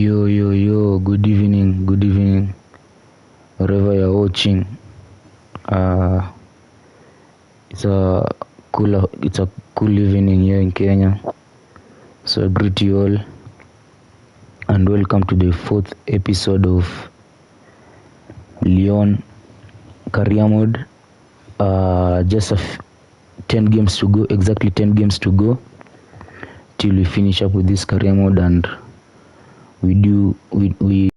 Yo, good evening, wherever you're watching. It's a cool evening here in Kenya. So I greet you all and welcome to the 4th episode of Lyon Career Mode. Just 10 games to go, exactly 10 games to go till we finish up with this career mode, and we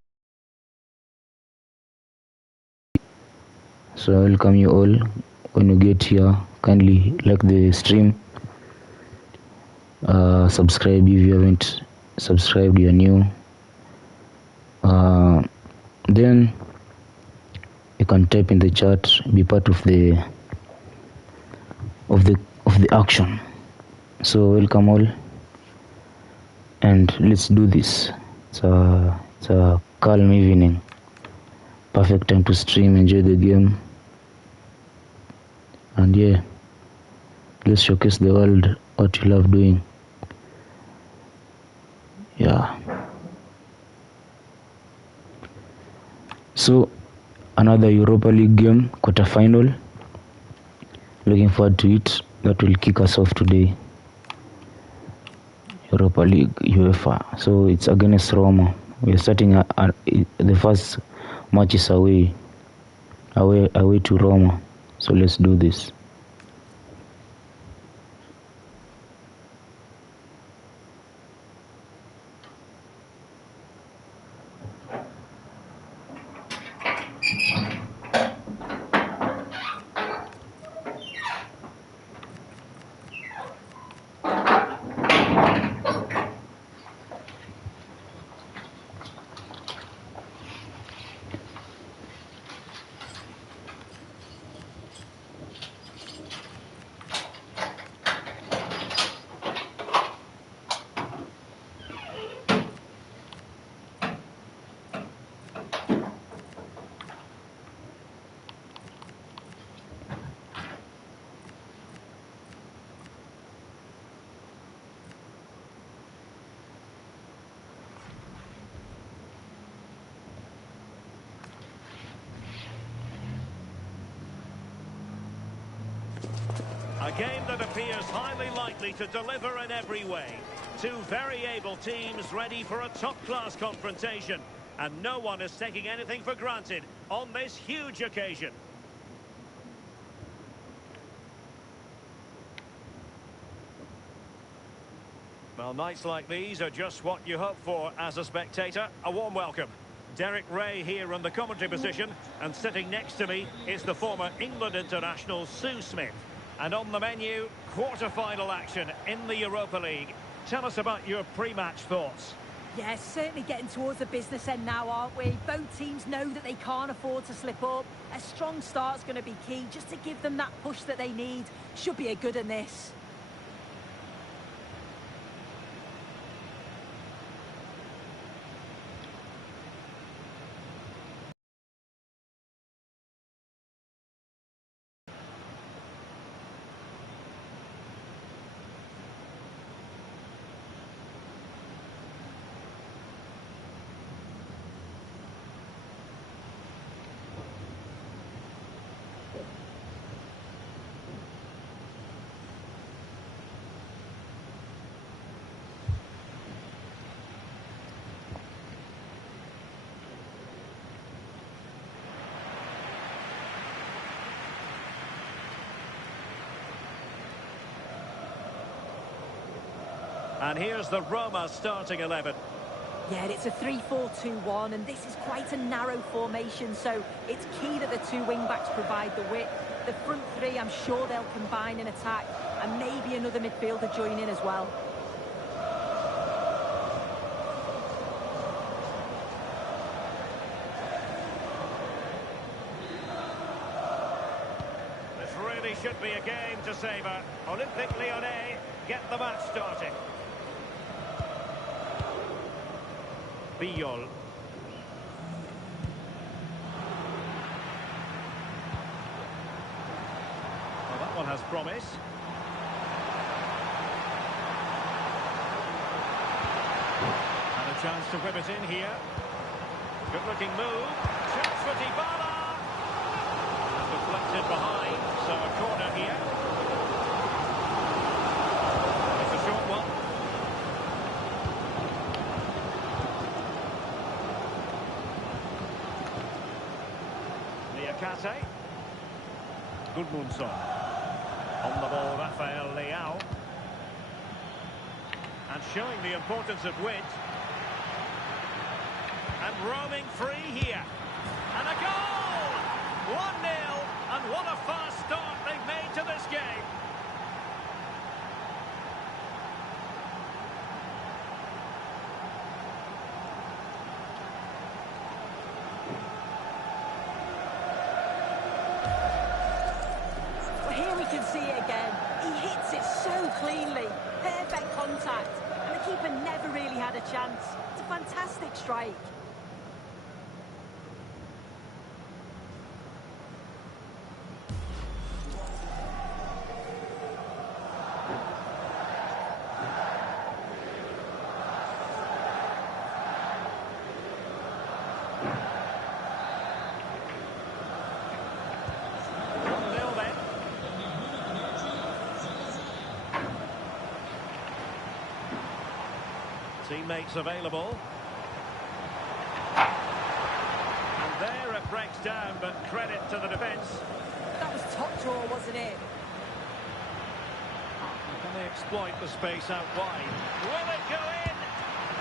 so I welcome you all. When you get here, kindly like the stream, subscribe if you haven't subscribed, you're new, then you can type in the chat, be part of the action. So welcome all, and let's do this. It's a calm evening, perfect time to stream, enjoy the game, and yeah, let's showcase the world what you love doing. Yeah, so another Europa League game, quarter-final. Looking forward to it. That will kick us off today. Europa League, UEFA. So it's against Roma. We are starting the first match is away to Roma. So let's do this. A game that appears highly likely to deliver in every way. Two very able teams ready for a top-class confrontation. And no one is taking anything for granted on this huge occasion. Well, nights like these are just what you hope for as a spectator. A warm welcome. Derek Ray here in the commentary position, and sitting next to me is the former England international Sue Smith. And on the menu, quarter-final action in the Europa League. Tell us about your pre-match thoughts. Yes, certainly getting towards the business end now, aren't we? Both teams know that they can't afford to slip up. A strong start's going to be key, just to give them that push that they need. Should be a good in this. And here's the Roma starting 11. Yeah, it's a 3-4-2-1, and this is quite a narrow formation, so it's key that the two wing-backs provide the width. The front three, I'm sure they'll combine in attack, and maybe another midfielder join in as well. This really should be a game to savour. Olympique Lyonnais get the match started. Biol. Well, that one has promise. And a Chance to whip it in here. Good-looking move. Chance for Dybala. Deflected behind, so a corner here. It's a short one. Niakate. Gudmundsson. On the ball, Rafael Lyon. And showing the importance of width. And roaming free here. And a goal! 1-0, and what a fast start they've made to this game. Well, here we can see it again. He hits it so cleanly. Perfect contact. And the keeper never really had a chance. It's a fantastic strike. Teammates available. And there it breaks down, but credit to the defence. That was top draw, wasn't it? Can they exploit the space out wide? Will it go in?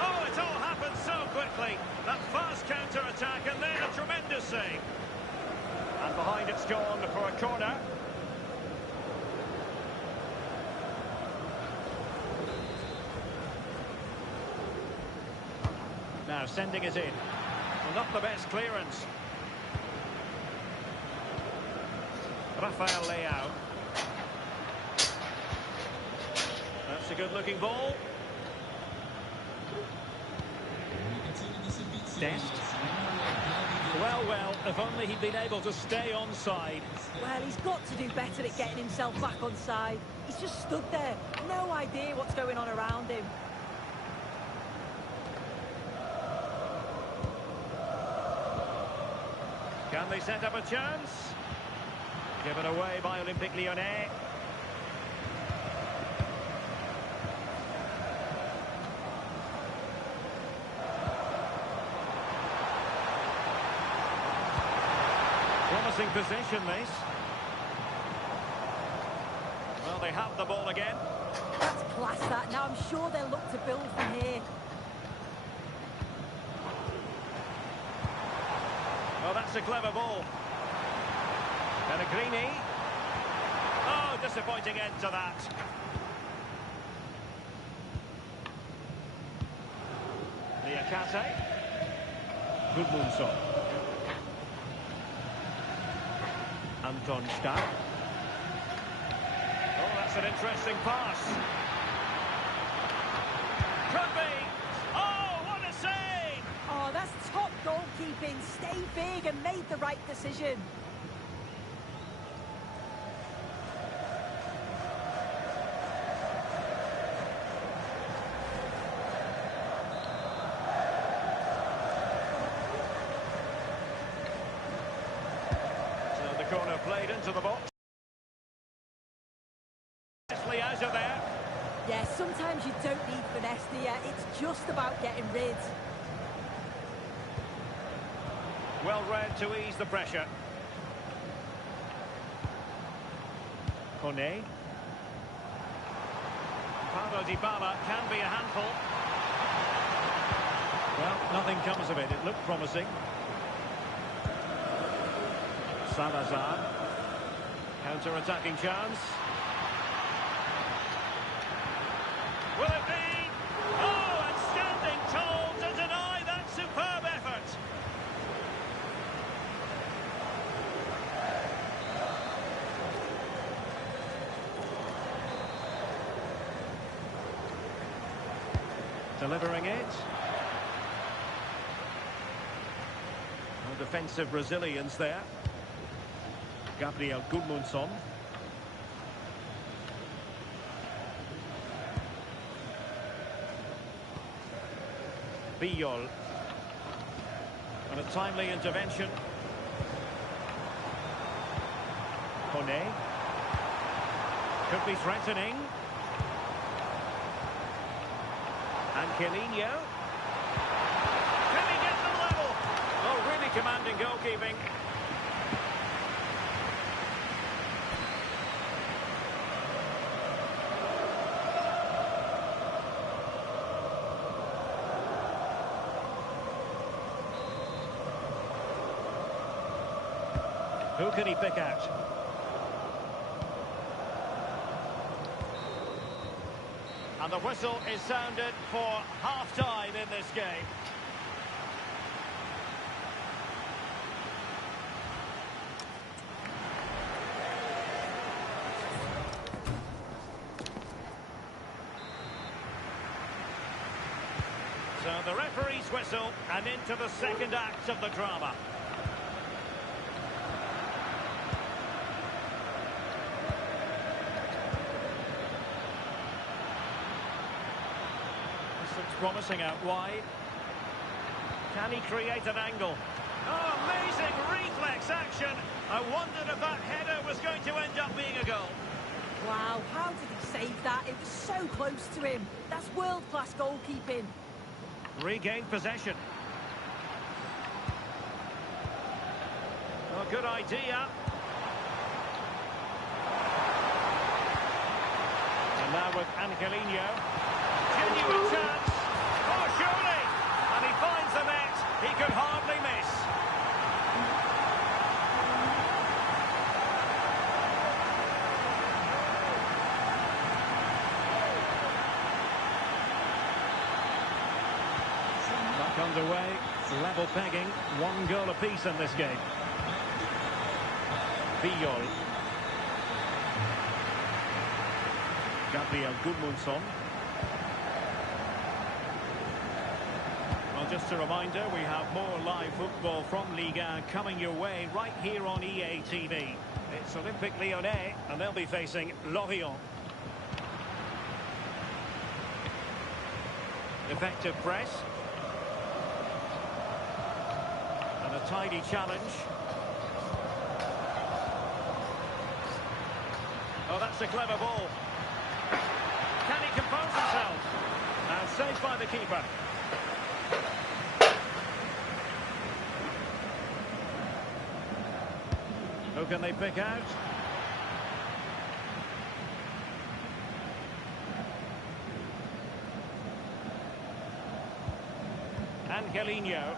Oh, it all happened so quickly. That fast counter-attack and then a tremendous save. And behind it's gone for a corner. Now sending it in. Well, not the best clearance. Rafael Lyon. That's a good-looking ball. Dest. Well, if only he'd been able to stay onside. Well, he's got to do better at getting himself back onside. He's just stood there. No idea what's going on around him. Can they set up a chance? Given away by Olympique Lyonnais. Promising position, this. Well, they have the ball again. That's class, that. Now I'm sure they'll look to build from here. Well, that's a clever ball. Pellegrini. Oh, disappointing end to that. Niakate. Gudmundsson. Anton Stark. Oh, that's an interesting pass. Could be. Oh, what a save! Oh, that's top goalkeeping. Stay big and made the right decision. So the corner played into the box. Nicely out of there. Yeah, sometimes you don't need finesse, do you? It's just about getting rid. Well read to ease the pressure. Kone. Paulo Dybala can be a handful. Well, nothing comes of it. It looked promising. Salazar. Counter-attacking chance. Will it be? Oh, and standing tall to deny that superb effort. Delivering it. No defensive resilience there. Gabriel Gudmundsson. Biyol. And a timely intervention. Kone. Could be threatening. And Chiellini. Can he get them level? Oh, really commanding goalkeeping. Who can he pick out? And the whistle is sounded for half-time in this game. So the referee's whistle, and into the second act of the drama. Looks promising out wide. Can he create an angle? Oh, amazing reflex action. I wondered if that header was going to end up being a goal. Wow, how did he save that? It was so close to him. That's world-class goalkeeping. Regained possession. Oh, good idea. And now with Angelino. Genuine chance. Oh, surely! And he finds the net. He could hardly miss. Back underway. Level pegging. 1 goal apiece in this game. Biyol. Gabriel Gudmundsson. Well, just a reminder, we have more live football from Ligue 1 coming your way right here on EA TV. It's Olympique Lyonnais, and they'll be facing Lorient. Effective press. And a tidy challenge. Oh, that's a clever ball. Can he compose himself? And saved by the keeper. Who can they pick out? Angelino.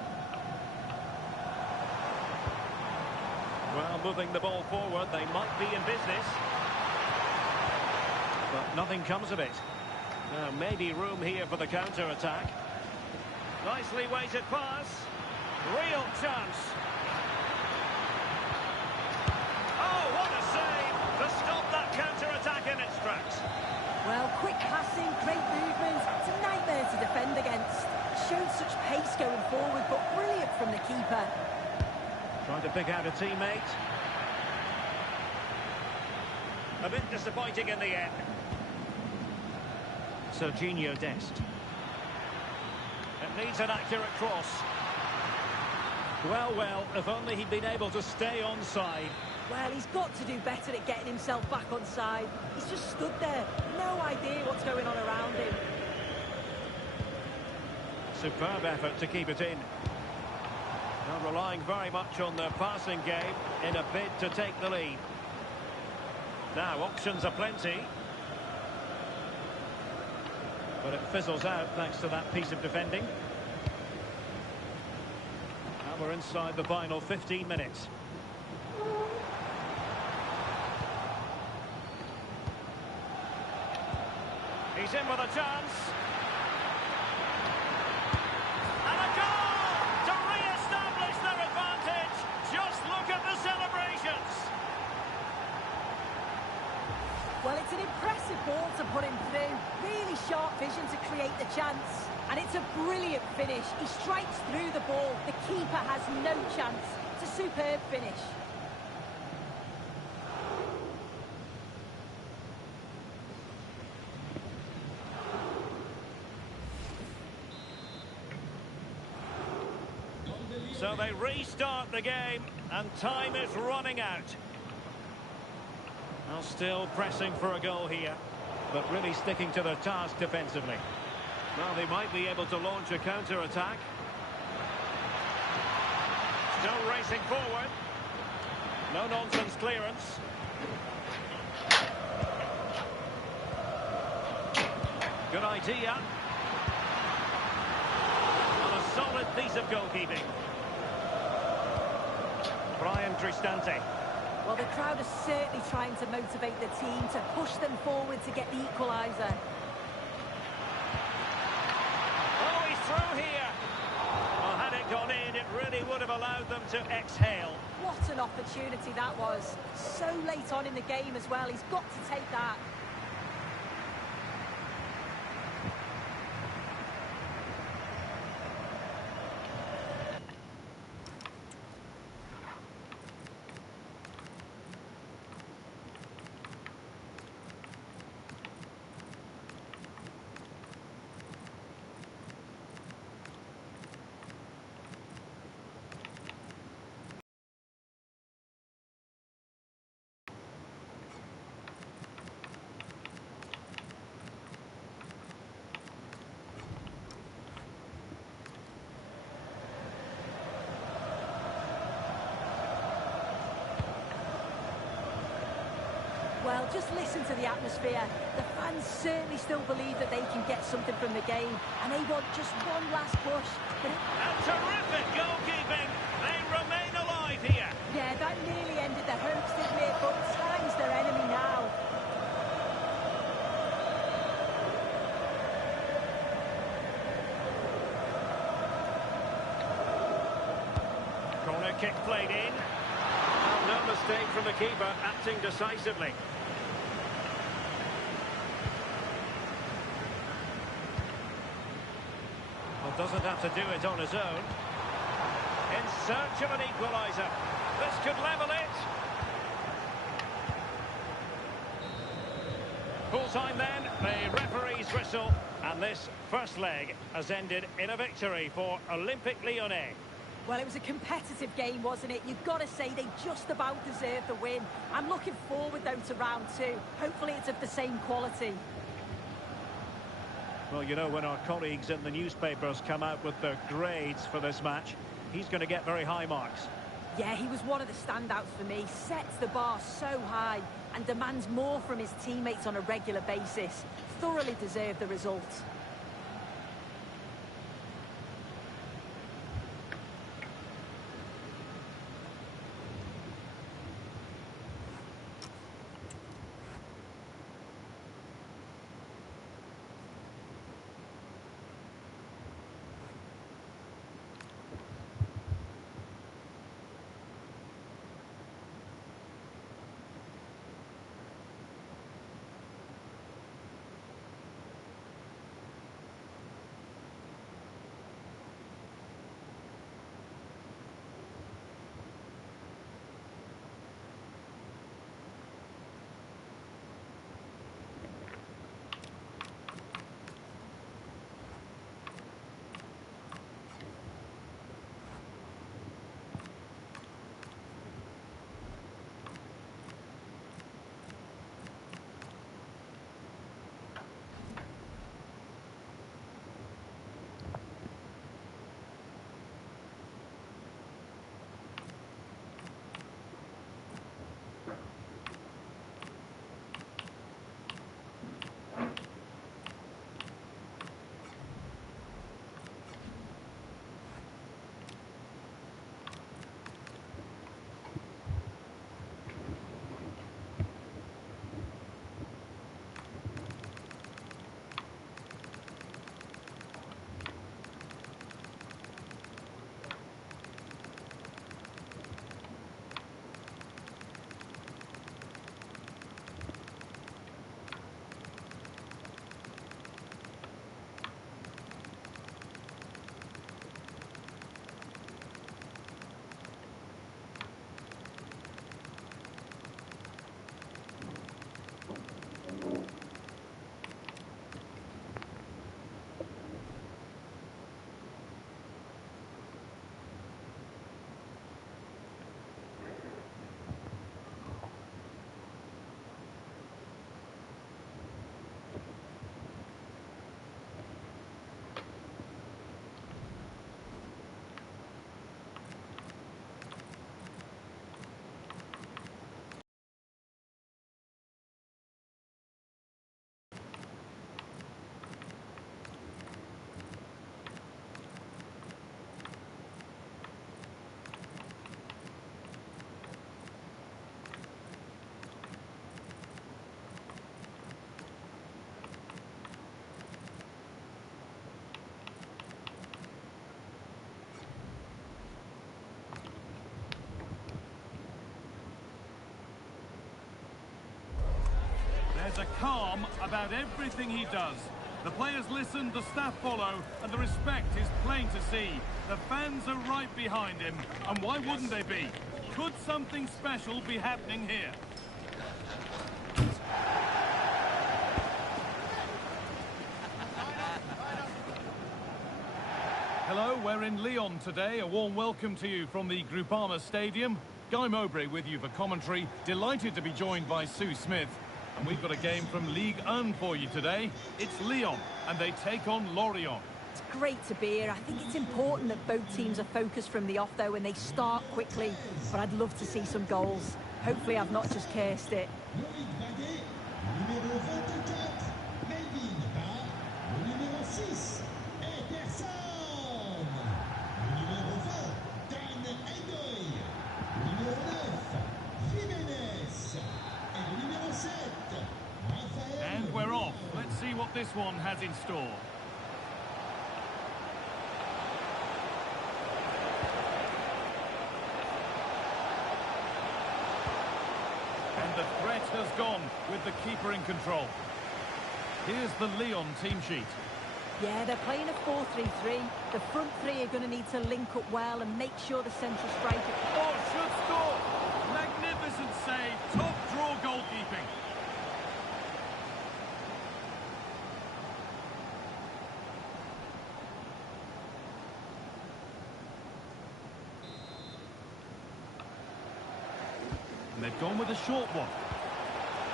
Well, moving the ball forward, they might be in business. But nothing comes of it. Now, maybe room here for the counter-attack. Nicely weighted pass. Real chance. Oh, what a save to stop that counter-attack in its tracks. Well, quick passing, great movement. It's a nightmare to defend against. Showed such pace going forward, but brilliant from the keeper. Trying to pick out a teammate. A bit disappointing in the end. Serginho Dest. It needs an accurate cross. Well, if only he'd been able to stay onside. Well, he's got to do better at getting himself back on side. He's just stood there, no idea what's going on around him. Superb effort to keep it in. Now relying very much on their passing game in a bid to take the lead. Now, options are plenty. But it fizzles out thanks to that piece of defending. Now we're inside the final 15 minutes. He's in with a chance. And a goal to re-establish their advantage. Just look at the celebrations. Well, it's an impressive ball to put him through. Really sharp vision to create the chance. And it's a brilliant finish. He strikes through the ball. The keeper has no chance. It's a superb finish. So they restart the game, and time is running out. Now still pressing for a goal here, but really sticking to their task defensively. Well, they might be able to launch a counter-attack. Still racing forward. No-nonsense clearance. Good idea. And a solid piece of goalkeeping. Brian Cristante. Well, the crowd is certainly trying to motivate the team to push them forward to get the equaliser. Oh, he's through here. Well, had it gone in, it really would have allowed them to exhale. What an opportunity that was. So late on in the game as well. He's got to take that. Well, just listen to the atmosphere. The fans certainly still believe that they can get something from the game, and they want just one last push. And terrific goalkeeping. They remain alive here. Yeah, that nearly ended their hopes, didn't it? But time's their enemy now. Corner kick played in. Well, no mistake from the keeper, acting decisively. Well, doesn't have to do it on his own. In search of an equaliser. This could level it. Full time then, the referee's whistle, and this first leg has ended in a victory for Olympique Lyonnais. Well, it was a competitive game, wasn't it? You've got to say they just about deserved the win. I'm looking forward, though, to round two. Hopefully it's of the same quality. Well, you know, when our colleagues in the newspapers come out with their grades for this match, he's going to get very high marks. Yeah, he was one of the standouts for me. Sets the bar so high and demands more from his teammates on a regular basis. Thoroughly deserved the result. There's a calm about everything he does. The players listen, the staff follow, and the respect is plain to see. The fans are right behind him, and why wouldn't they be? Could something special be happening here? Hello, we're in Lyon today. A warm welcome to you from the Groupama Stadium. Guy Mowbray with you for commentary. Delighted to be joined by Sue Smith. And we've got a game from Ligue 1 for you today. It's Lyon, and they take on Lorient. It's great to be here. I think it's important that both teams are focused from the off, though, and they start quickly. But I'd love to see some goals. Hopefully I've not just cursed it. And we're off. Let's see what this one has in store. And the threat has gone with the keeper in control. Here's the Lyon team sheet. Yeah, they're playing a 4-3-3. The front three are going to need to link up well and make sure the central striker... Oh, should score! Magnificent save, top draw goalkeeping. And they've gone with a short one.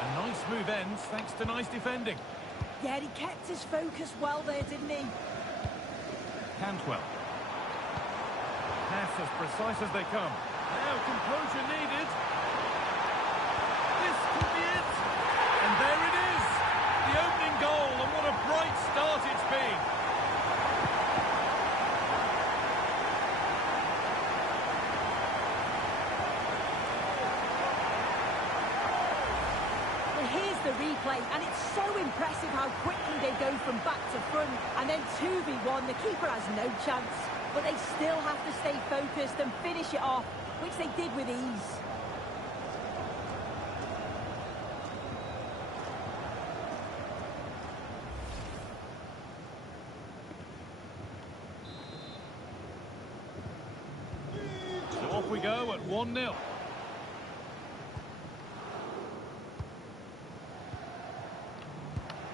A nice move ends thanks to nice defending. Yeah, he kept his focus well there, didn't he? Cantwell. Pass as precise as they come. Now composure needed. This could be it. And there it is. The opening goal, and what a bright start it's been. Here's the replay, and it's so impressive how quickly they go from back to front, and then 2v1, the keeper has no chance, but they still have to stay focused and finish it off, which they did with ease. So off we go at 1-0.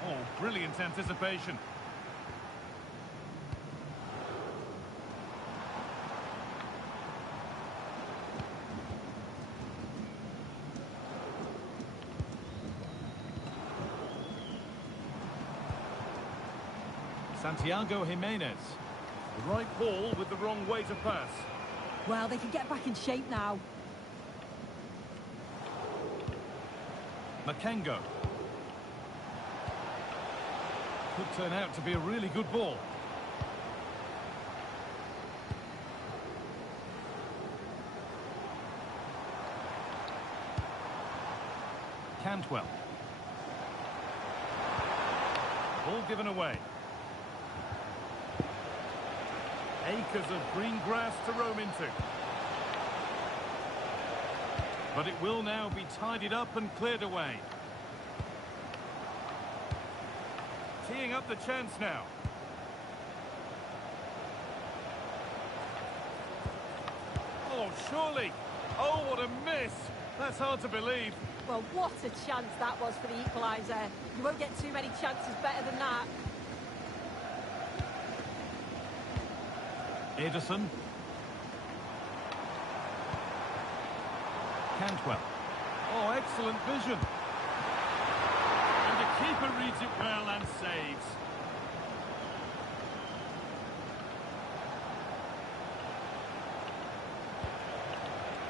Oh, brilliant anticipation. Santiago Jimenez. The right ball with the wrong way to pass. Well, they can get back in shape now. Makengo. Could turn out to be a really good ball. Cantwell. Ball given away. Acres of green grass to roam into. But it will now be tidied up and cleared away. Teeing up the chance now. Oh, surely. Oh, what a miss. That's hard to believe. Well, what a chance that was for the equaliser. You won't get too many chances better than that. Ederson. Cantwell. Oh, excellent vision. And the keeper reads it well and saves.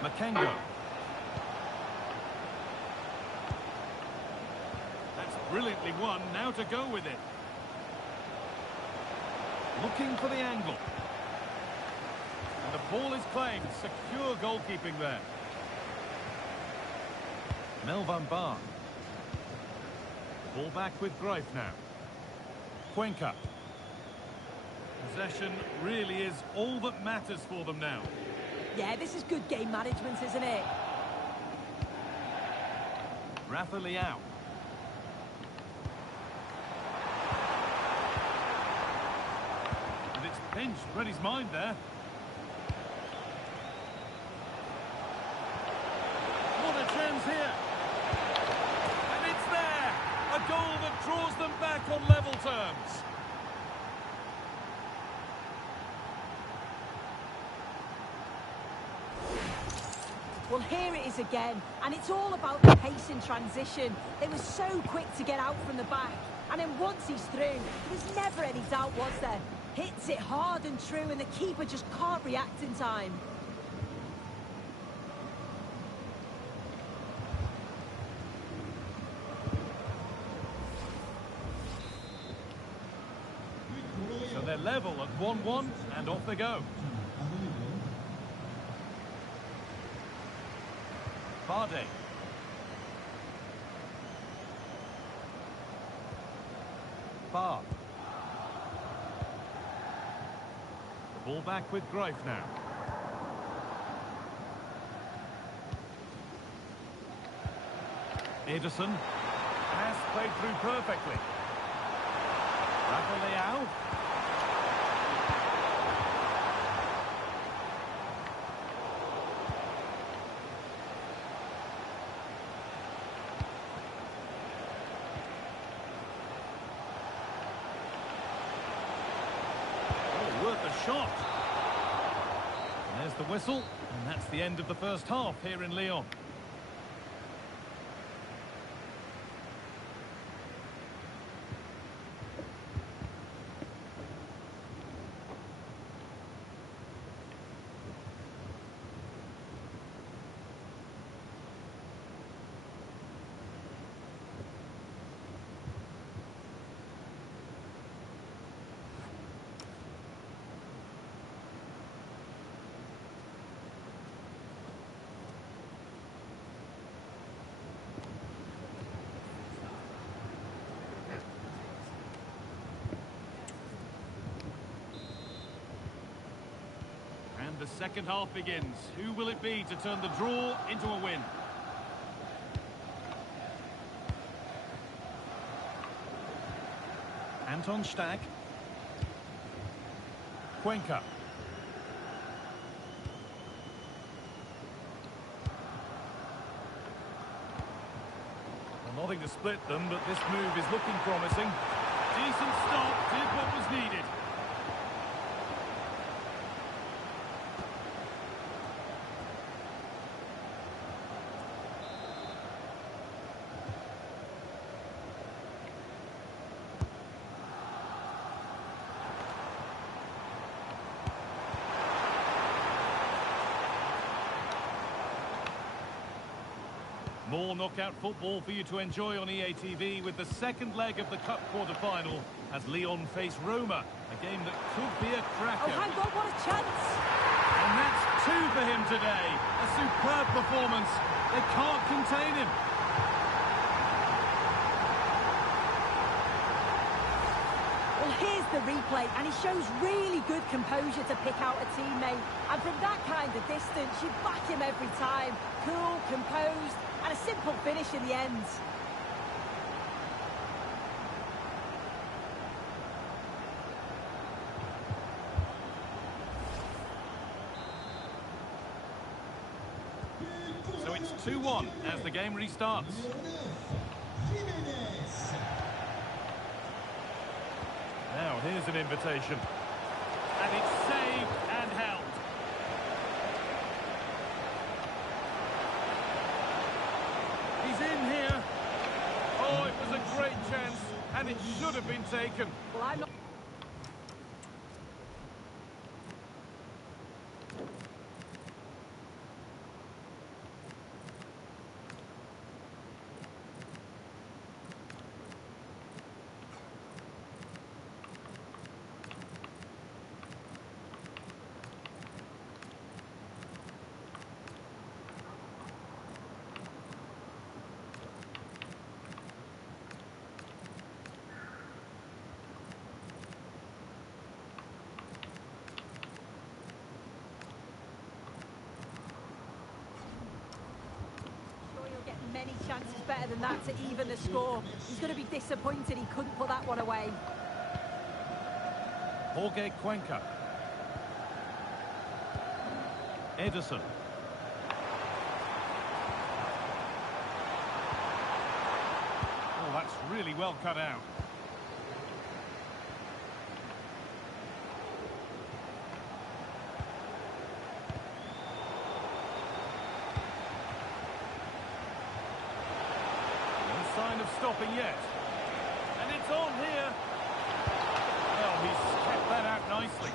Makengo. That's brilliantly won. Now to go with it. Looking for the angle. And the ball is claimed. Secure goalkeeping there. Melvan Bar. Ball back with Greif now. Cuenca. Possession really is all that matters for them now. Yeah, this is good game management, isn't it? Rafa Leao. Finch read his mind there. What a chance here. And it's there. A goal that draws them back on level terms. Well, here it is again, and it's all about the pace in transition. They were so quick to get out from the back, and then once he's through, there was never any doubt, was there? Hits it hard and true, and the keeper just can't react in time. So they're level at 1-1, and off they go. Vardy. Bar. The ball back with Greif now. Ederson. Pass played through perfectly. Rafa Leao. Worth a shot. And there's the whistle, and that's the end of the first half here in Lyon. The second half begins. Who will it be to turn the draw into a win? Anton Stach. Cuenca. Well, nothing to split them, but this move is looking promising. Decent stop, did what was needed. More knockout football for you to enjoy on EA TV with the second leg of the Cup quarter-final as Lyon face Roma, a game that could be a cracker. Oh, hang on, what a chance! And that's two for him today. A superb performance. They can't contain him. Well, here's the replay, and he shows really good composure to pick out a teammate. And from that kind of distance, you back him every time. Cool, composed, and a simple finish in the end. So it's 2-1 as the game restarts. Now, here's an invitation. And it's saved and held. He's in here. Oh, it was a great chance, and it should have been taken. Well, I'm not... many chances better than that to even the score. He's going to be disappointed he couldn't put that one away. Jorge Cuenca. Edison. Oh, that's really well cut out. No sign of stopping yet. And it's on here. Well, he's kept that out nicely.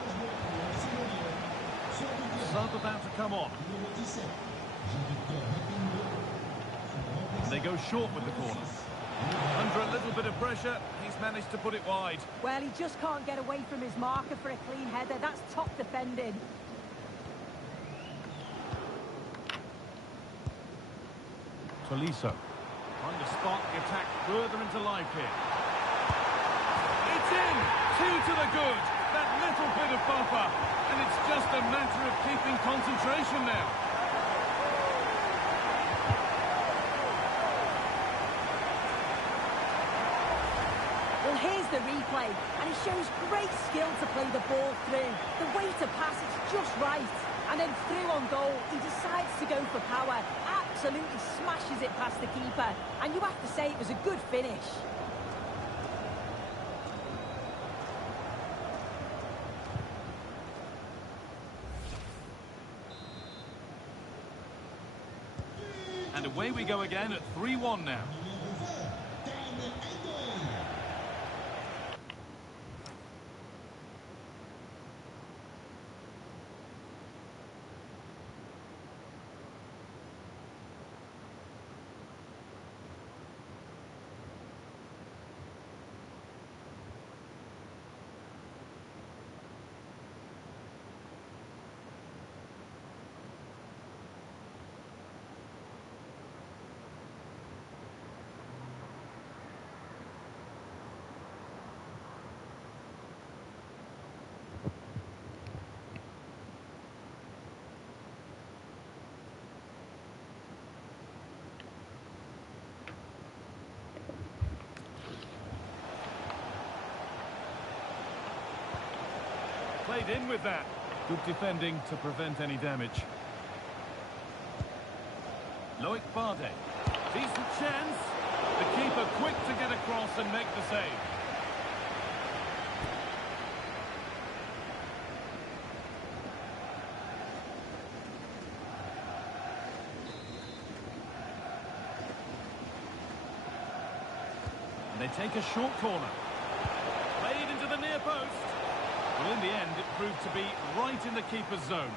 Sub about to come on. They go short with the corner. Under a little bit of pressure, he's managed to put it wide. Well, he just can't get away from his marker for a clean header. That's top defended. Tolisso. Trying to spark the attack further into life here. It's in! 2 to the good. That little bit of buffer. And it's just a matter of keeping concentration now. Well, here's the replay, and it shows great skill to play the ball through. The way to pass is just right. And then through on goal, he decides to go for power. Absolutely smashes it past the keeper. And you have to say it was a good finish. And away we go again at 3-1 now. Played in with that. Good defending to prevent any damage. Loic Bardet. Decent chance. The keeper quick to get across and make the save. And they take a short corner. Played into the near post. Well, in the end, it proved to be right in the keeper's zone.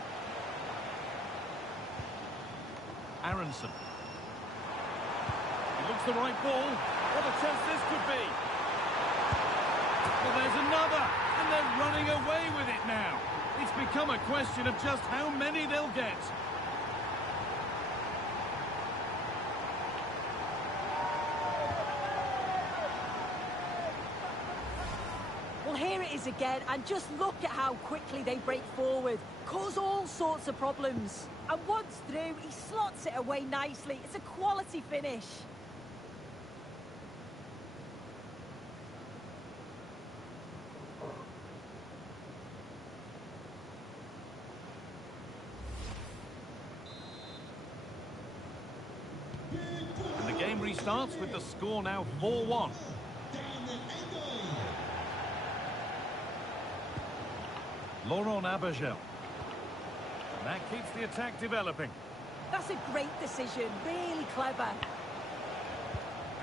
Aronson. He looks the right ball. What a chance this could be. Well, there's another, and they're running away with it now. It's become a question of just how many they'll get. Well, here it is again, and just look at how quickly they break forward. Cause all sorts of problems. And once through, he slots it away nicely. It's a quality finish. And the game restarts with the score now 4-1. Laurent Abergel. That keeps the attack developing. That's a great decision, really clever.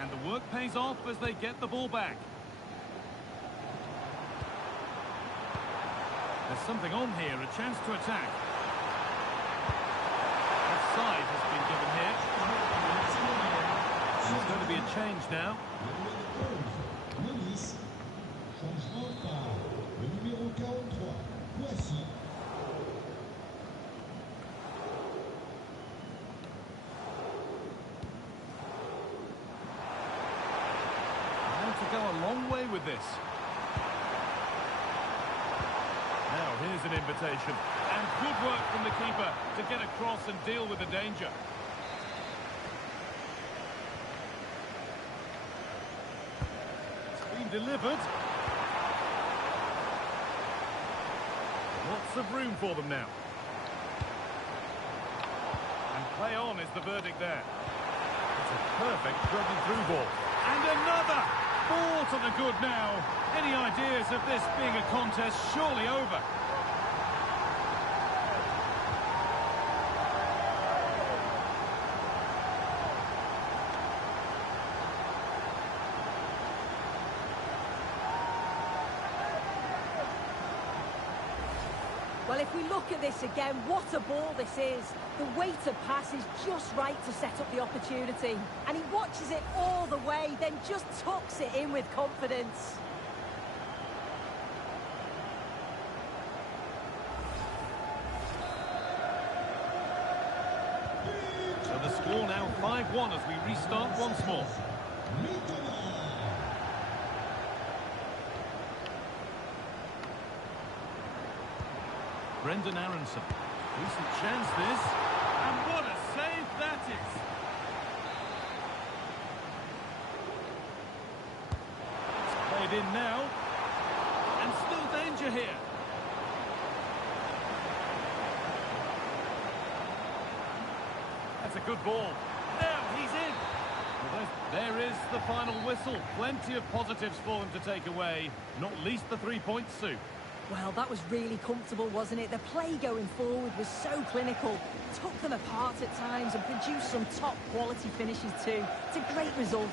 And the work pays off as they get the ball back. There's something on here, a chance to attack. Offside has been given here. And there's going to be a change now. Go a long way with this. Now here's an invitation, and good work from the keeper to get across and deal with the danger. It's been delivered. Lots of room for them now. Play on is the verdict there. It's a perfect threaded through ball. And another! Ball to the good now. Any ideas of this being a contest surely over? Well, if we look at this again, what a ball this is. The weighted pass is just right to set up the opportunity. And he watches it all the way, then just tucks it in with confidence. So the score now 5-1 as we restart once more. Brendan Aronson. Decent chance this. And what a save that is. It's played in now. And still danger here. That's a good ball. Now he's in. Well, there is the final whistle. Plenty of positives for them to take away. Not least the 3 points, Sue. Well, that was really comfortable, wasn't it? The play going forward was so clinical. Took them apart at times and produced some top-quality finishes too. It's a great result.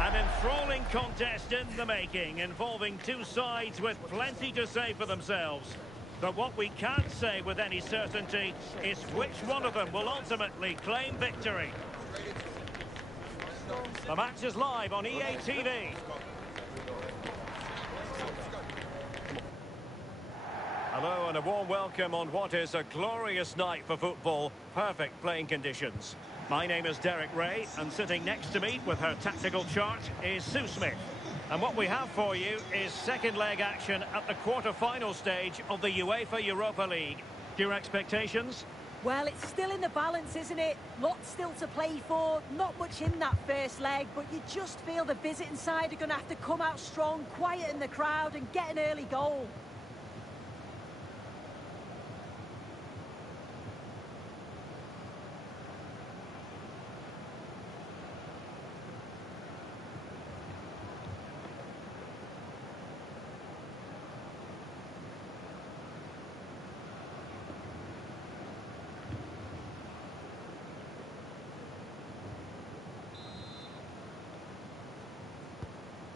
An enthralling contest in the making, involving two sides with plenty to say for themselves. But what we can't say with any certainty is which one of them will ultimately claim victory. The match is live on EA TV. Hello and a warm welcome on what is a glorious night for football. Perfect playing conditions. My name is Derek Ray, and sitting next to me with her tactical chart is Sue Smith. And what we have for you is second leg action at the quarter-final stage of the UEFA Europa League. Your expectations? Well, it's still in the balance, isn't it? Lots still to play for, not much in that first leg, but you just feel the visiting side are going to have to come out strong, quieten the crowd and get an early goal.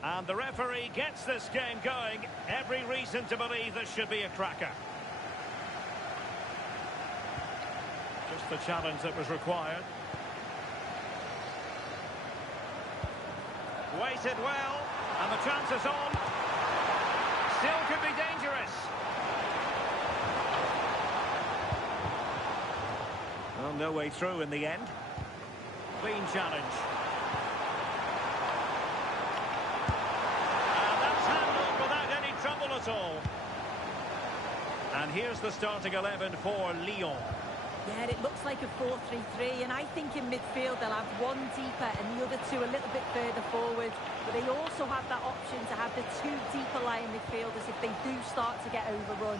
And the referee gets this game going. Every reason to believe this should be a cracker. Just the challenge that was required. Waited well, and the chance is on. Still could be dangerous. Well, no way through in the end. Clean challenge. And that's handled without any trouble at all. And here's the starting 11 for Lyon. Yeah, it looks like a 4-3-3, and I think in midfield they'll have one deeper and the other two a little bit further forward. But they also have that option to have the two deeper lying midfielders if they do start to get overrun.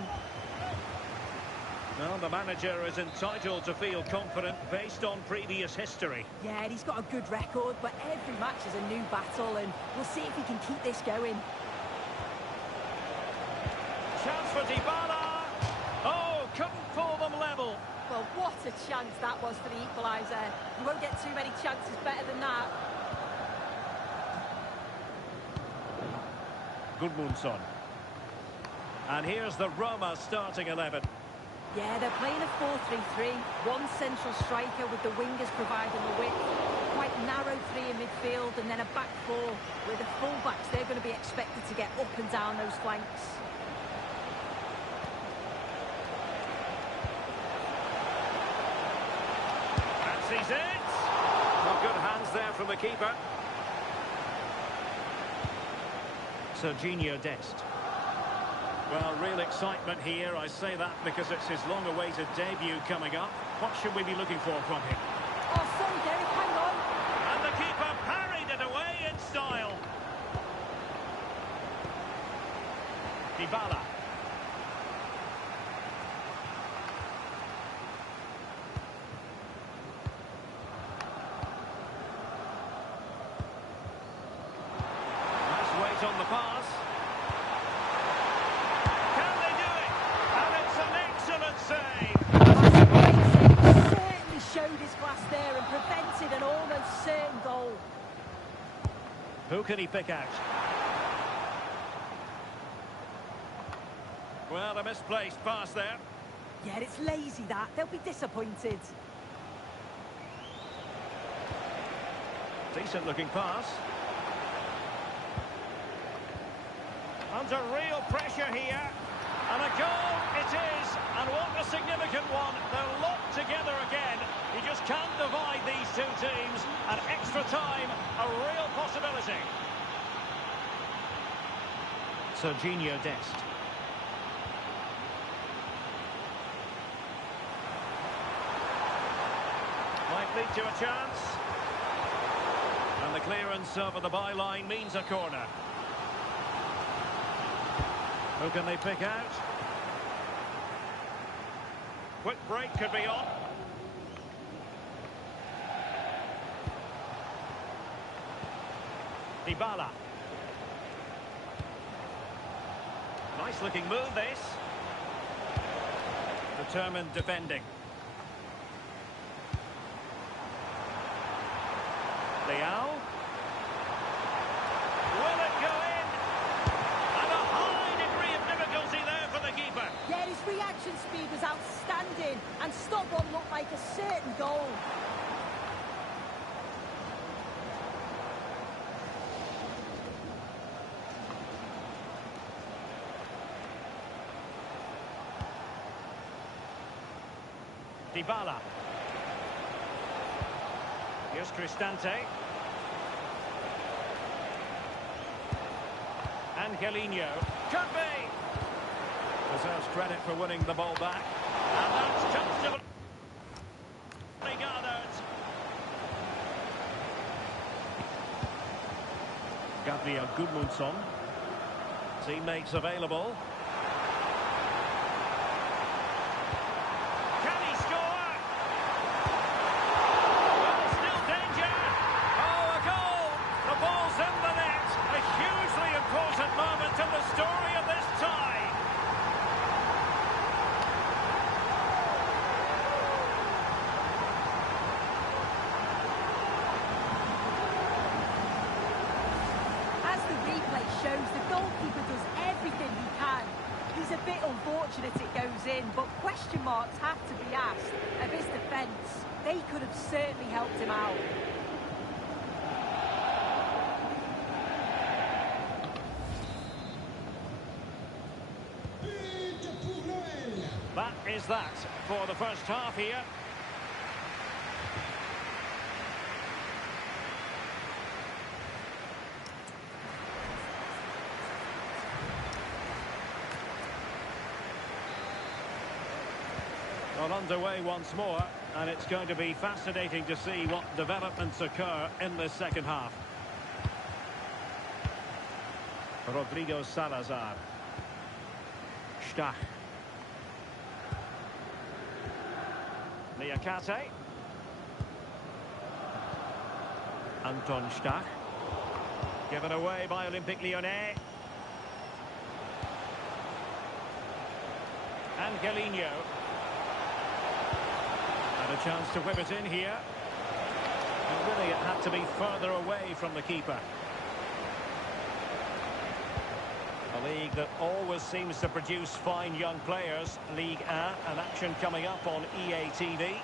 Well, the manager is entitled to feel confident based on previous history. Yeah, and he's got a good record, but every match is a new battle, and we'll see if he can keep this going. Chance for Dybala. Oh, couldn't pull them level. Well, what a chance that was for the equaliser. You won't get too many chances better than that. Gudmundsson. And here's the Roma starting 11. Yeah, they're playing a 4-3-3. One central striker with the wingers providing the width. Quite narrow three in midfield, and then a back four with the full-backs. They're going to be expected to get up and down those flanks. Sees it. Well, good hands there from the keeper. Serginho Dest. Well, real excitement here. I say that because it's his long-awaited debut coming up. What should we be looking for from him? Oh, sorry, Derek, hang on. And the keeper parried it away in style. Dybala. On the pass. Can they do it? And it's an excellent save. Certainly showed his class there and prevented an almost certain goal. Who can he pick out? Well, a misplaced pass there. Yeah, it's lazy that. They'll be disappointed. Decent looking pass. Under real pressure here, and a goal it is, and what a significant one. They're locked together again. You just can't divide these two teams, and extra time, a real possibility. Serginho Dest. Might lead to a chance. And the clearance over the byline means a corner. Who can they pick out? Quick break could be on. Dybala. Nice looking move this. Determined defending. Leao. Will it go in? And a high degree of difficulty there for the keeper. Yeah, his reaction speed was outstanding and stopped what looked like a certain goal. Dybala. Here's Cristante. Angelino. Could be. Deserves credit for winning the ball back. And that's comfortable. Gathered. Gabriel Gudmundsson. Teammates available. Unfortunate it goes in, but question marks have to be asked of his defence. They could have certainly helped him out. That is that for the first half here. Well, underway once more, and it's going to be fascinating to see what developments occur in this second half. Rodrigo Salazar. Stach. Niakate. Anton Stach. Given away by Olympique Lyonnais. Angelino. And a chance to whip it in here. And really it had to be further away from the keeper. A league that always seems to produce fine young players. Ligue 1, an action coming up on EA TV.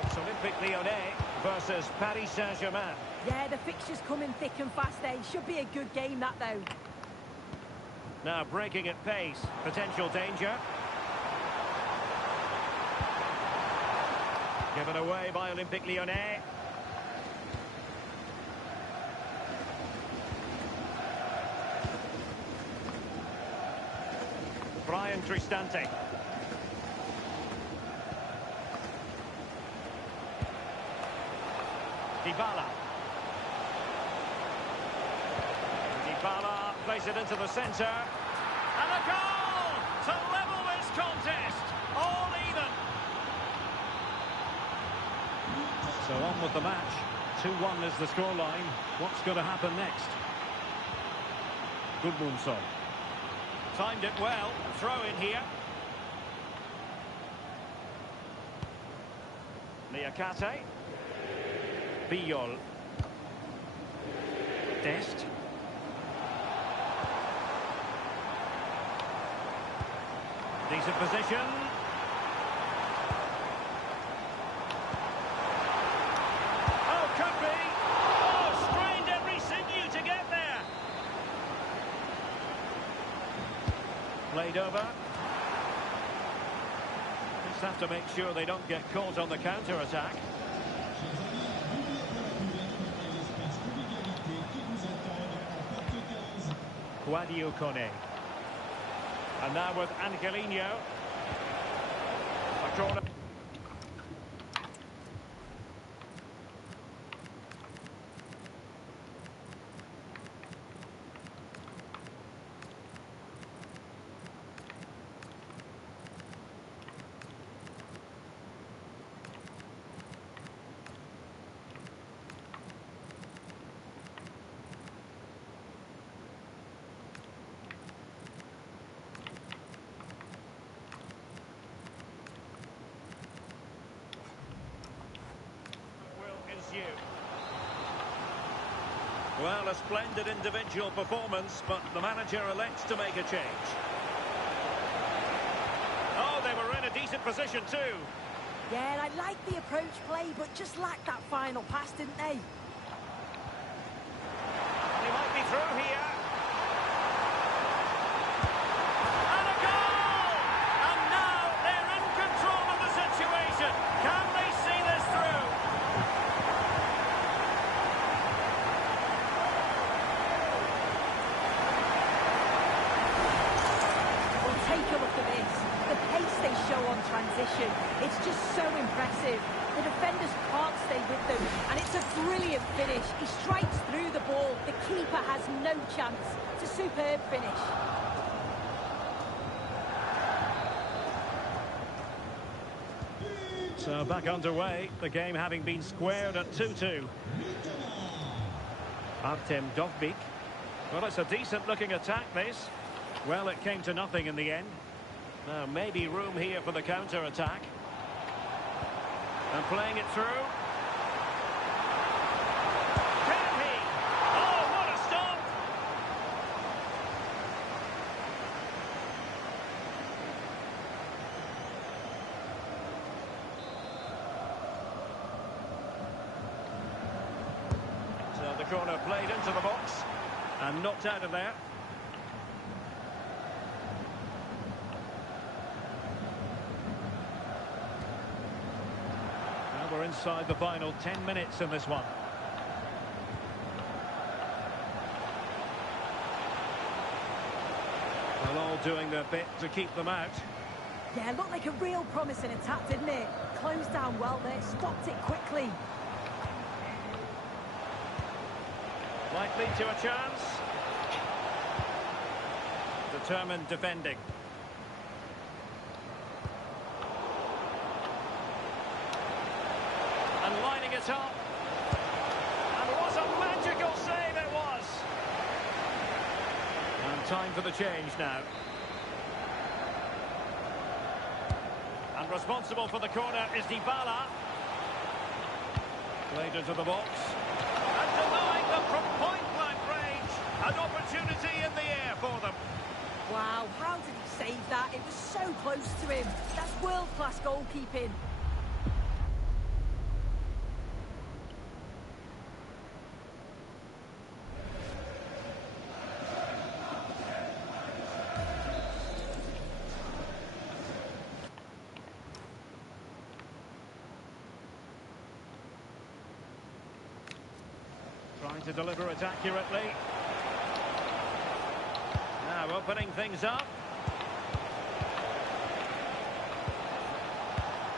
It's Olympique Lyonnais versus Paris Saint-Germain. Yeah, the fixtures coming thick and fast, eh? Should be a good game, that, though. Now breaking at pace. Potential danger. Given away by Olympique Lyonnais. Brian Cristante. Dybala. Dybala plays it into the centre. And a goal to level this contest. All even. So on with the match. 2-1 is the scoreline. What's going to happen next? Gudmundsson. Timed it well. Throw in here. Niakate. Biol. Dest. Decent position. Oh, could be. Oh, strained every sinew to get there. Played over. Just have to make sure they don't get caught on the counter-attack. Guadio Kone. And now with Angelino. A corner. Well, a splendid individual performance, but the manager elects to make a change. Oh, they were in a decent position too. Yeah, I like the approach play, but just lacked that final pass, didn't they? They might be through here. And a goal! And now they're in control of the situation. Can they see this through? Take a look at this. The pace they show on transition, it's just so impressive. The defenders can't stay with them, and it's a brilliant finish. He strikes through the ball. The keeper has no chance. It's a superb finish. So back underway, the game having been squared at 2-2. Artem Dovbyk. Well, it's a decent-looking attack, this. Well, it came to nothing in the end. Now, maybe room here for the counter-attack. And playing it through. Can he? Oh, what a stop! So the corner played into the box and knocked out of there. We're inside the final 10 minutes in this one. They're all doing their bit to keep them out. Yeah, looked like a real promising attack, didn't it? Closed down well there, stopped it quickly. Might lead to a chance. Determined defending. And lining it up. And what a magical save it was. And time for the change now. And responsible for the corner is Dybala. Played into the box. And denying them from point-blank range. An opportunity in the air for them. Wow, how did he save that? It was so close to him. That's world-class goalkeeping. Trying to deliver it accurately. Now opening things up.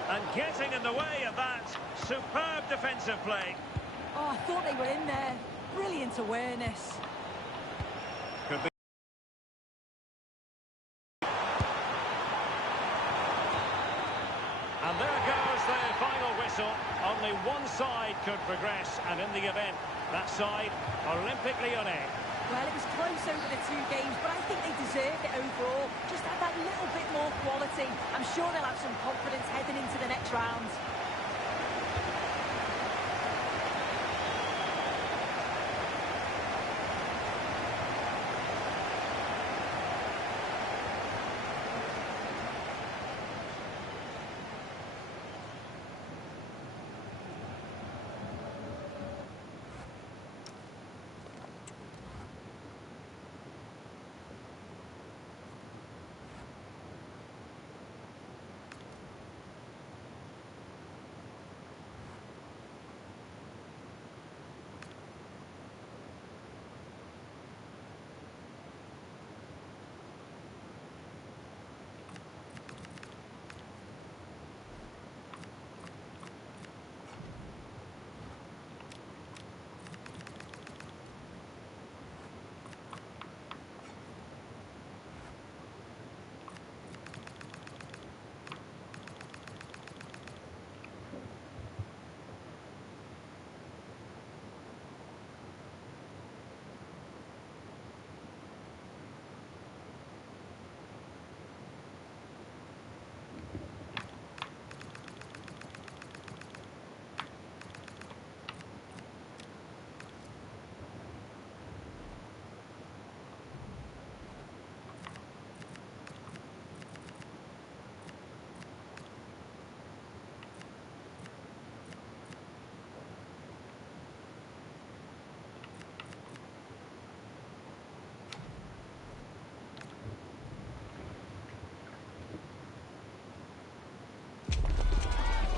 And getting in the way of that superb defensive play. Oh, I thought they were in there. Brilliant awareness. Could be. And there goes the final whistle. Only one side could progress, and in the event, that side, Olympique Lyonnais. Well, it was close over the two games, but I think they deserved it overall. Just had that little bit more quality. I'm sure they'll have some confidence heading into the next round.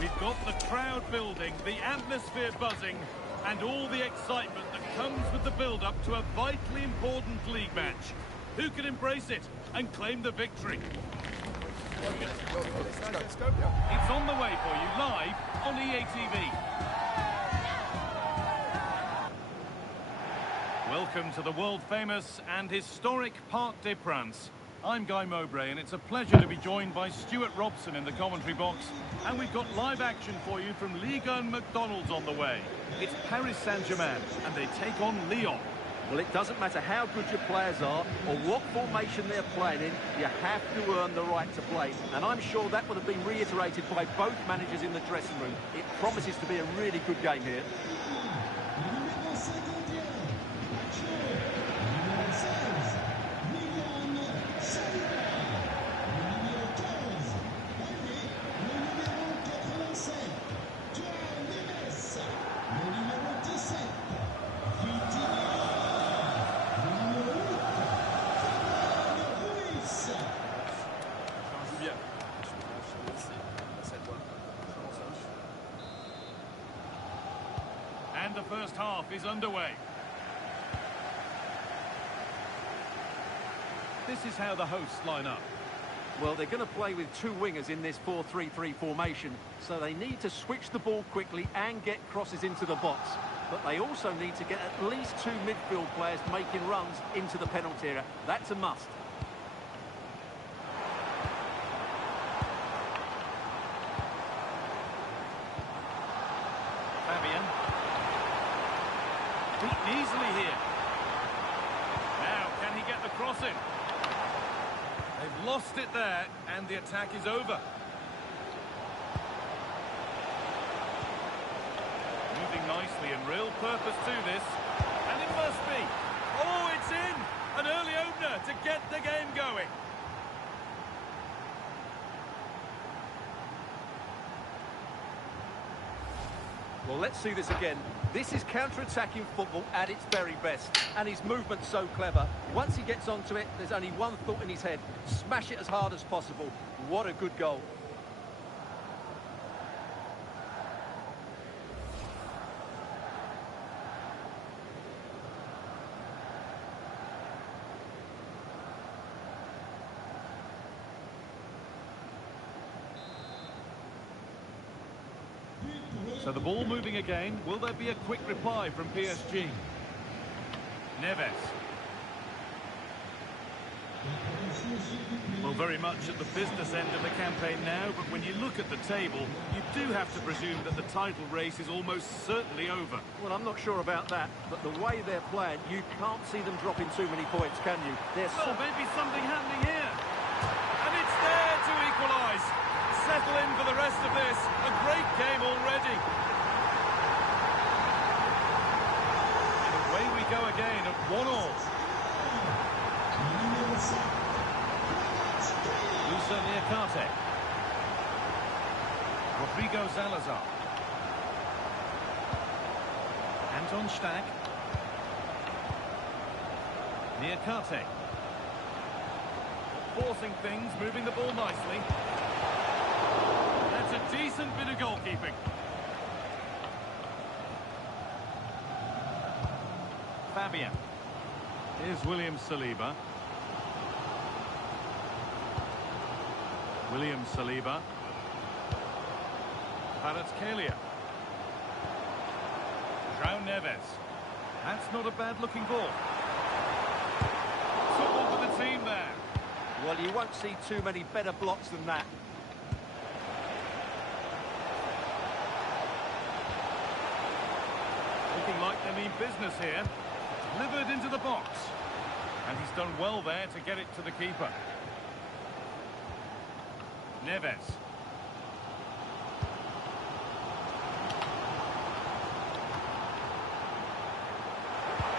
We've got the crowd building, the atmosphere buzzing, and all the excitement that comes with the build-up to a vitally important league match. Who can embrace it and claim the victory? It's on the way for you live on EA TV. Welcome to the world-famous and historic Parc des Princes. I'm Guy Mowbray, and it's a pleasure to be joined by Stuart Robson in the commentary box. And we've got live action for you from Ligue 1 McDonald's on the way. It's Paris Saint-Germain, and they take on Lyon. Well, it doesn't matter how good your players are or what formation they're playing in, you have to earn the right to play. And I'm sure that would have been reiterated by both managers in the dressing room. It promises to be a really good game here. And the first half is underway. This is how the hosts line up. Well, they're going to play with two wingers in this 4-3-3 formation, so they need to switch the ball quickly and get crosses into the box. But they also need to get at least two midfield players making runs into the penalty area. That's a must. Fabian. Beaten easily here. Now, can he get the cross in? They've lost it there, and the attack is over. Moving nicely and real purpose to this. And it must be. Oh, it's in! An early opener to get the game going. Well, let's see this again. This is counter-attacking football at its very best. And his movement's so clever. Once he gets onto it, there's only one thought in his head. Smash it as hard as possible. What a good goal. So the ball moving again. Will there be a quick reply from PSG? Neves. Well, very much at the business end of the campaign now, but when you look at the table, you do have to presume that the title race is almost certainly over. Well, I'm not sure about that, but the way they're playing, you can't see them dropping too many points, can you? Well, maybe something happening here. And it's there to equalise. Settle in for the rest of this. A great game already. And away we go again at 1-1. Musa Niakate. Rodrigo Salazar. Anton Stach. Niakate. Forcing things, moving the ball nicely. That's a decent bit of goalkeeping. Fabian. Here's William Saliba. William Saliba. Kvaratskhelia. João Neves. That's not a bad-looking ball. Trouble for the team there. Well, you won't see too many better blocks than that. Looking like they mean business here. Delivered into the box. And he's done well there to get it to the keeper. Neves.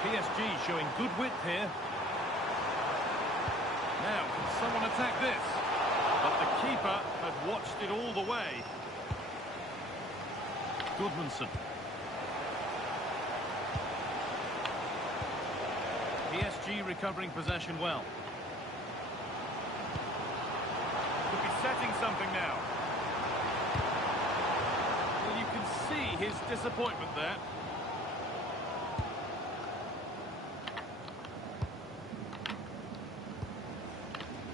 PSG showing good width here. Now, can someone attack this? But the keeper had watched it all the way. Goodmanson. PSG recovering possession well. Could be setting something now. Well, you can see his disappointment there.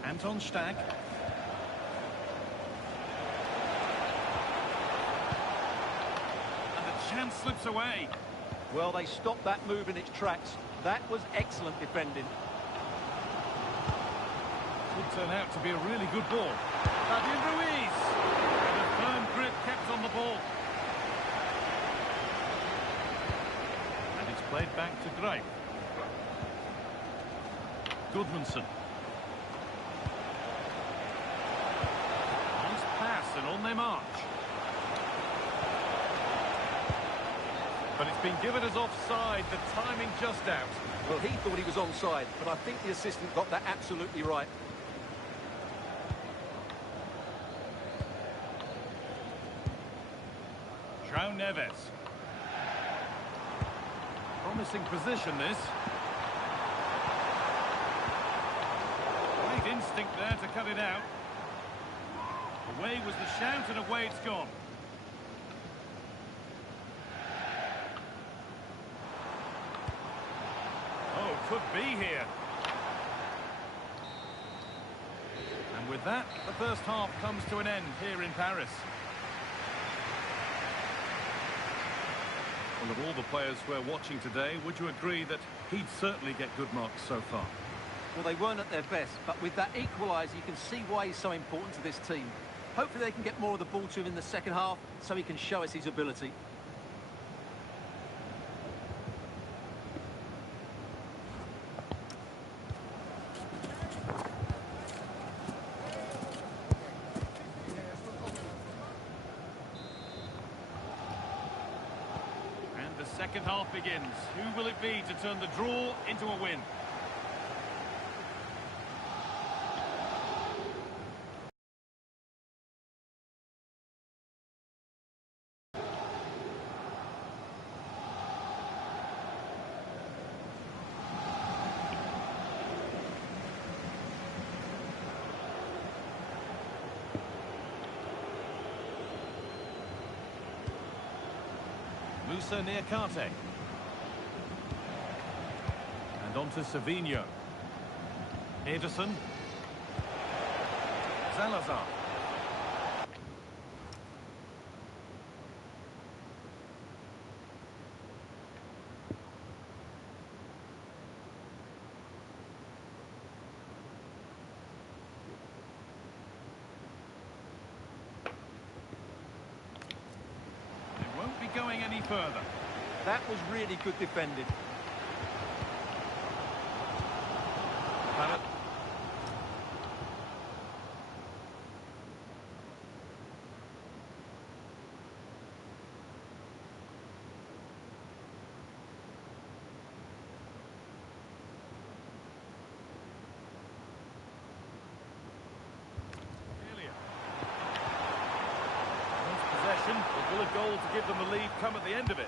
Anton Stach. And the chance slips away. Well, they stopped that move in its tracks. That was excellent defending. Could turn out to be a really good ball. Fabian Ruiz. And a firm grip kept on the ball. And it's played back to Greif. Goodmanson. Nice pass and on they march. But it's been given as offside, the timing just out. Well, he thought he was onside, but I think the assistant got that absolutely right. João Neves. Promising position, this. Great instinct there to cut it out. Away was the shout and away it's gone. Oh, could be here. And with with that, the first half comes to an end here in Paris. Well, of all the players we're watching today, would you agree that he'd certainly get good marks so far? Well, they weren't at their best, but with that equaliser, you can see why he's so important to this team. Hopefully they can get more of the ball to him in the second half so he can show us his ability. And the second half begins. Who will it be to turn the draw into a win? Musa near Karte. And on to Savinho. Ederson. Salazar. They won't be going any further. That was really good defending. Barrett. Possession, but will a goal to give them the lead come at the end of it?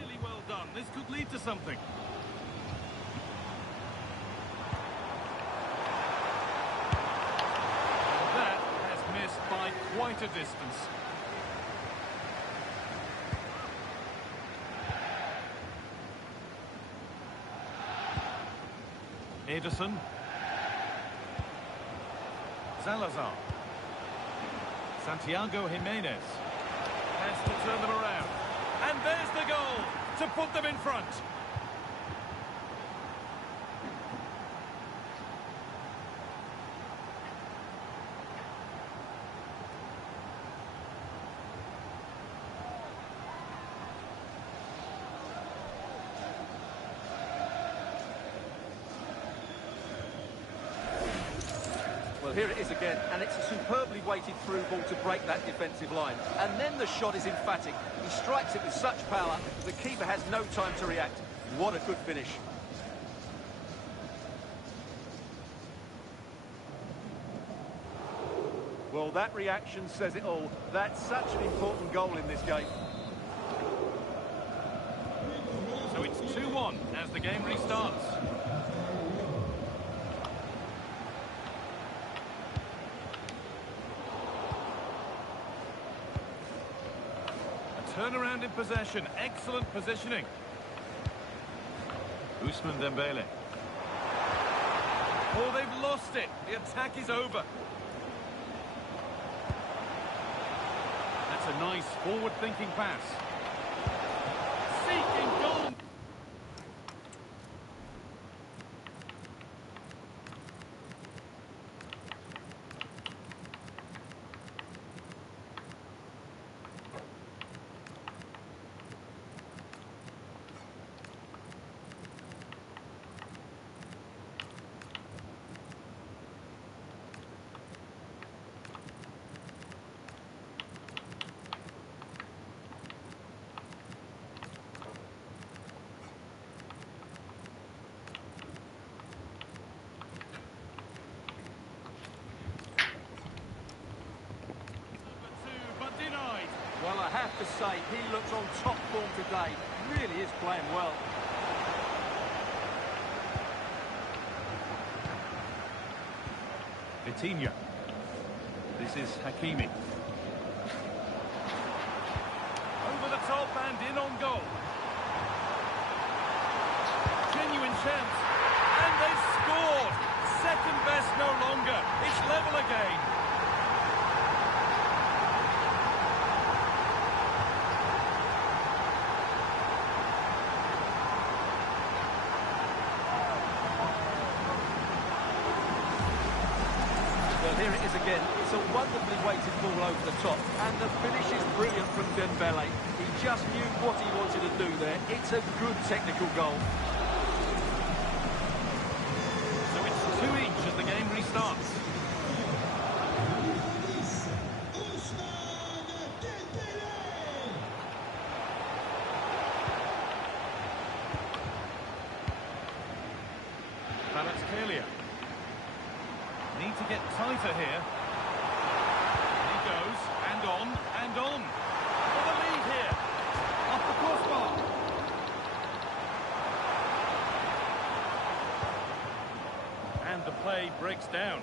Really well done. This could lead to something. That has missed by quite a distance. Ederson. Salazar. Santiago Jimenez. Has to turn them around. And there's the goal to put them in front. Well, here it is again, and it's a superbly weighted through ball to break that defensive line. And then the shot is emphatic. He strikes it with such power, the keeper has no time to react. What a good finish. Well, that reaction says it all. That's such an important goal in this game. So it's 2-1 as the game restarts. Turnaround in possession, excellent positioning. Ousmane Dembele. Oh, they've lost it. The attack is over. That's a nice forward-thinking pass. Seeking goal. say, he looks on top form today. Really is playing well. Vitinha. This is Hakimi. Over the top and in on goal. Genuine chance. And they've scored. Second best no longer. It's level again. Well, here it is again. It's a wonderfully weighted ball over the top, and the finish is brilliant from Dembele. He just knew what he wanted to do there. It's a good technical goal. So it's 2 each as the game restarts. Kvaratskhelia. Need to get tighter here. He goes, and on, and on. For the lead here. Off the crossbar. And the play breaks down.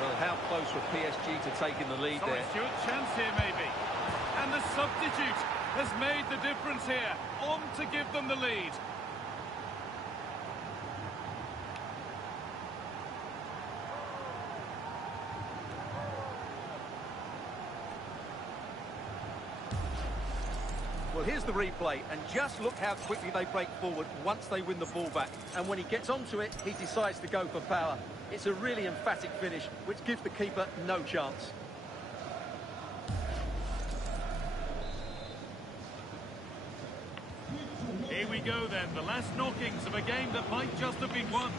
Well, how close were PSG to taking the lead Sorry, there? Stuart, chance here maybe. And the substitute has made the difference here. On to give them the lead. Well, here's the replay, and just look how quickly they break forward once they win the ball back. And when he gets onto it, he decides to go for power. It's a really emphatic finish, which gives the keeper no chance. Here we go then, the last knockings of a game that might just have been won.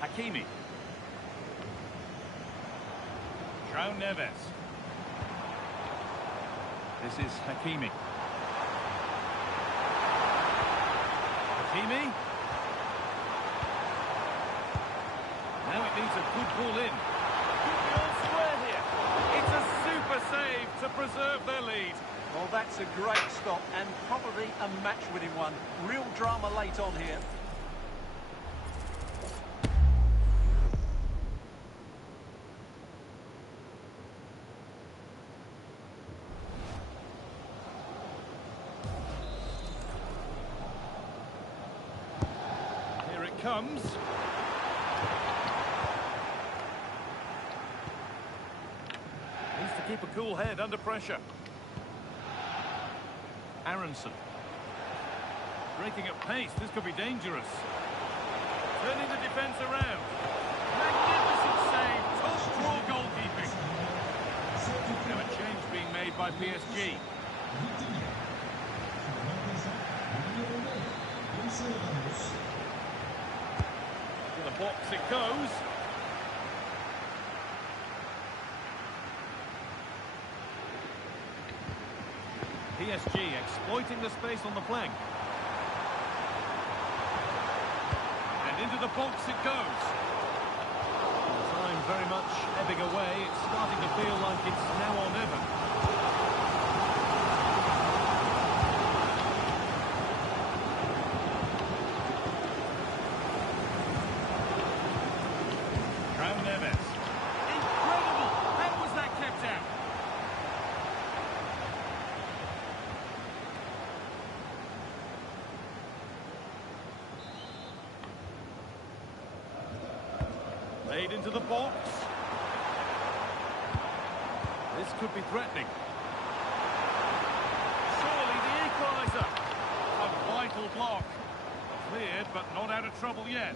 Hakimi. João Neves. This is Hakimi. Hakimi. Now it needs a good ball in. Could be all square here. It's a super save to preserve their lead. Well, that's a great stop, and probably a match-winning one. Real drama late on here. Comes. Needs to keep a cool head under pressure. Aronson. Breaking at pace, this could be dangerous. Turning the defence around. Magnificent save, top draw goalkeeping. Now a change being made by PSG. To the box it goes. PSG exploiting the space on the flank. And into the box it goes. Time very much ebbing away. It's starting to feel like it's now or never. Neves. Incredible! How was that kept out? Played into the box. This could be threatening. Surely the equaliser. A vital block. Cleared, but not out of trouble yet.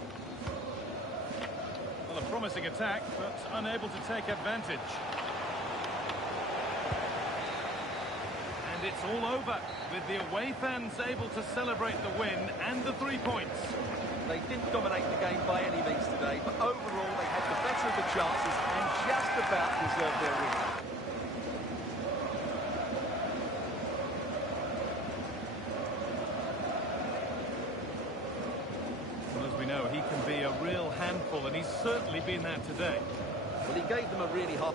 Well, a promising attack, but unable to take advantage. And it's all over, with the away fans able to celebrate the win and the 3 points. They didn't dominate the game by any means today, but overall they had the better of the chances and just about deserved their win. Well, as we know, he can be a real handful, and he's certainly been that today. Well, he gave them a really hard...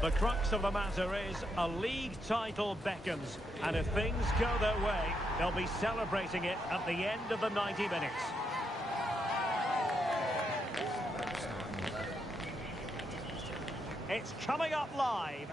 The crux of the matter is a league title beckons, and if things go their way, they'll be celebrating it at the end of the 90 minutes. It's coming up live.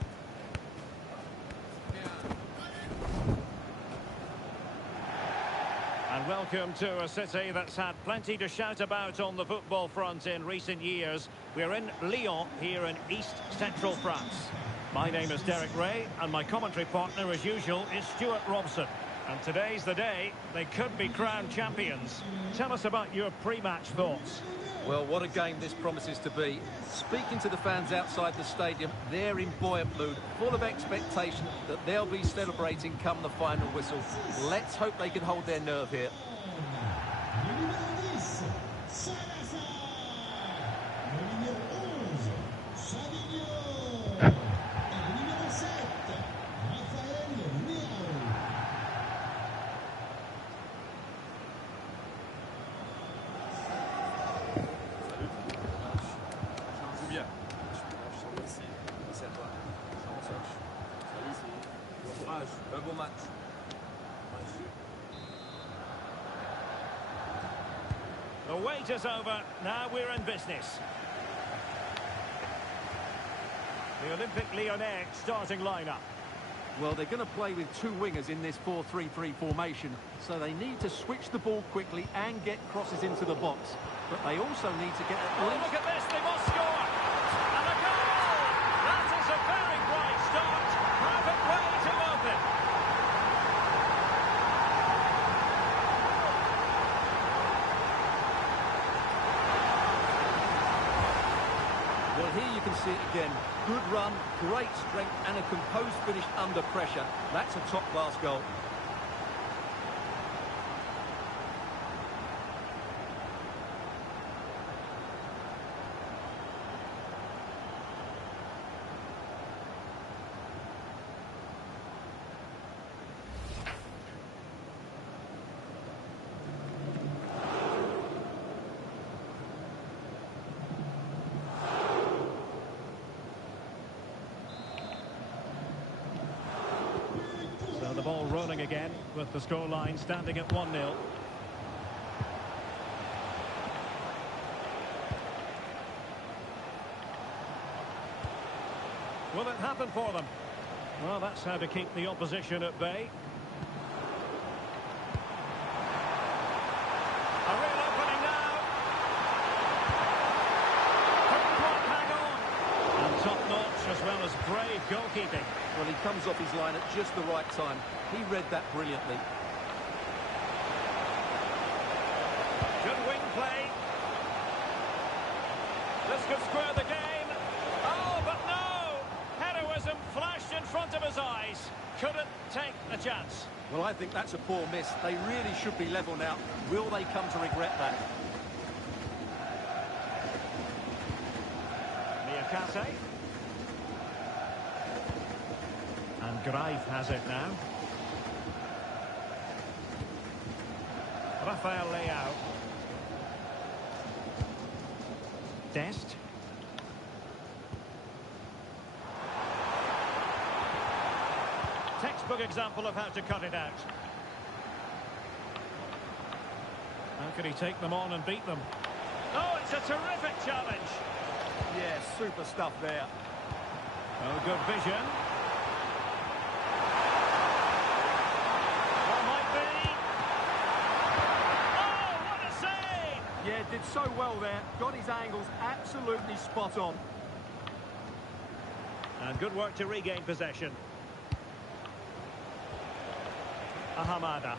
And welcome to a city that's had plenty to shout about on the football front in recent years. We're in Lyon, here in East Central France. My name is Derek Ray, and my commentary partner, as usual, is Stuart Robson. And today's the day they could be crowned champions. Tell us about your pre-match thoughts. Well, what a game this promises to be. Speaking to the fans outside the stadium, they're in buoyant mood, full of expectation that they'll be celebrating come the final whistle. Let's hope they can hold their nerve here. The wait is over. Now we're in business. The Olympic Lyonnais starting lineup. Well, they're going to play with two wingers in this 4-3-3 formation, so they need to switch the ball quickly and get crosses into the box. But they also need to get at least... Look at this, they must score! And a goal! That is a very bright start. Perfect way to open. Well, here you can see it again. Good run, great strength, and a composed finish under pressure. That's a top-class goal. rolling again with the scoreline standing at 1-0. Will it happen for them? Well, that's how to keep the opposition at bay. A real opening now. Couldn't quite hang on. And top-notch as well as brave goalkeeping. Well, he comes off his line at just the right time. He read that brilliantly. Good wing play. This could square the game. Oh, but no! Heroism flashed in front of his eyes. Couldn't take the chance. Well, I think that's a poor miss. They really should be level now. Will they come to regret that? Niakate. And Greif has it now. Rafael Leao. Dest. Textbook example of how to cut it out. How can he take them on and beat them? Oh, it's a terrific challenge. Yeah, super stuff there. Oh, good vision. What might be? Oh, what a save! Yeah, did so well there. Got his angles absolutely spot on. And good work to regain possession. Ahamada.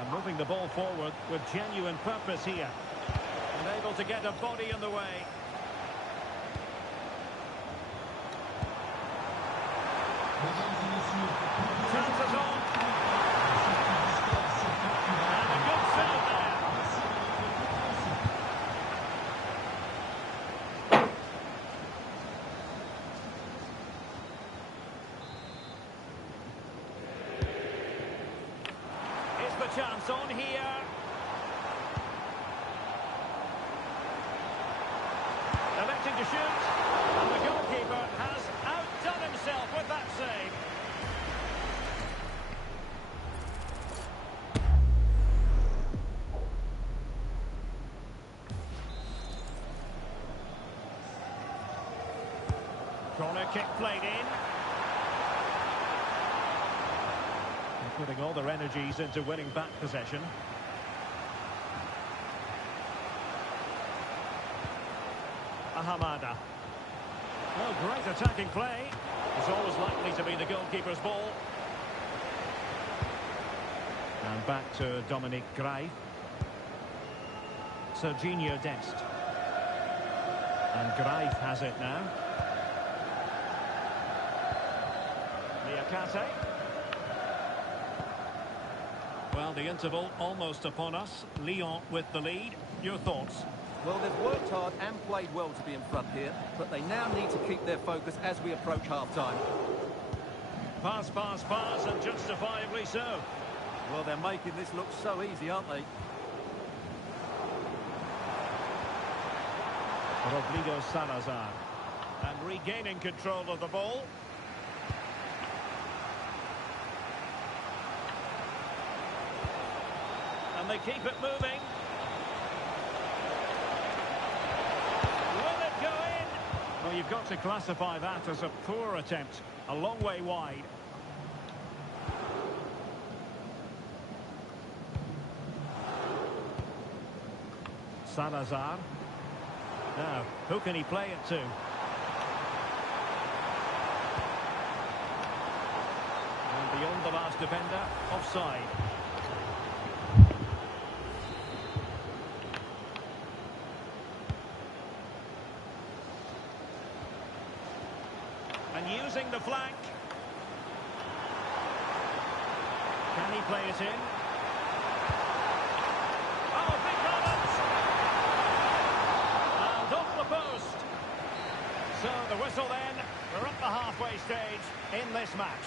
And moving the ball forward with genuine purpose here. And able to get a body in the way. Chances on. And a good save there. Is the chance on here? Electing to shoot. And the goalkeeper has outdone himself with that save. Corner kick played in. And putting all their energies into winning back possession. Ahamada. Well, great attacking play. It's always likely to be the goalkeeper's ball. And back to Dominic Greif. Serginho Dest. And Greif has it now. Niakate. Well, the interval almost upon us. Lyon with the lead. Your thoughts? Well, they've worked hard and played well to be in front here, but they now need to keep their focus as we approach half-time. Pass, pass, pass, and justifiably so. Well, they're making this look so easy, aren't they? Rodrigo Salazar. And regaining control of the ball. And they keep it moving. Will it go in? Well, you've got to classify that as a poor attempt. A long way wide. Salazar. Now, who can he play it to? And beyond the last defender, offside. And using the flank. Can he play it in? Oh, big balance! And off the post. So the whistle then. We're at the halfway stage in this match.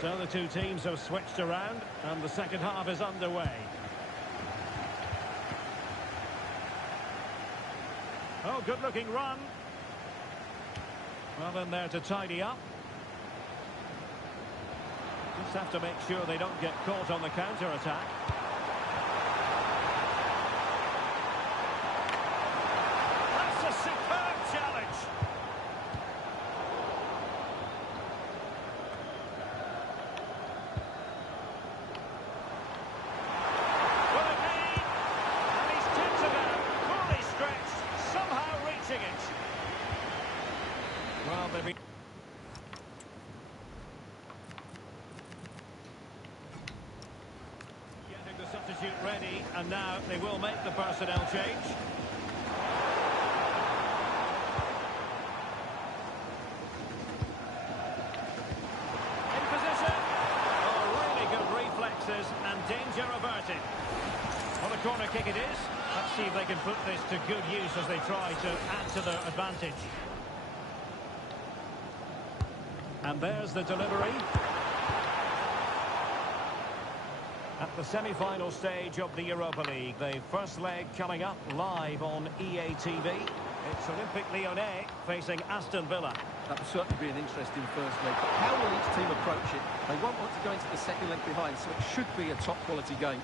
So the two teams have switched around and the second half is underway. Oh, good-looking run. Well, in there to tidy up. Just have to make sure they don't get caught on the counter-attack. That's a superb challenge. Will it be? And he's tipped it out, fully stretched, somehow reaching it. Well, maybe. Getting the substitute ready, and now they will make the personnel change. In position. Oh, really good reflexes and danger averted. What a corner kick it is. Let's see if they can put this to good use as they try to add to their advantage. And there's the delivery. At the semi-final stage of the Europa League, the first leg coming up live on EA TV. It's Olympique Lyonnais facing Aston Villa. That will certainly be an interesting first leg. But how will each team approach it? They won't want to go into the second leg behind, so it should be a top-quality game.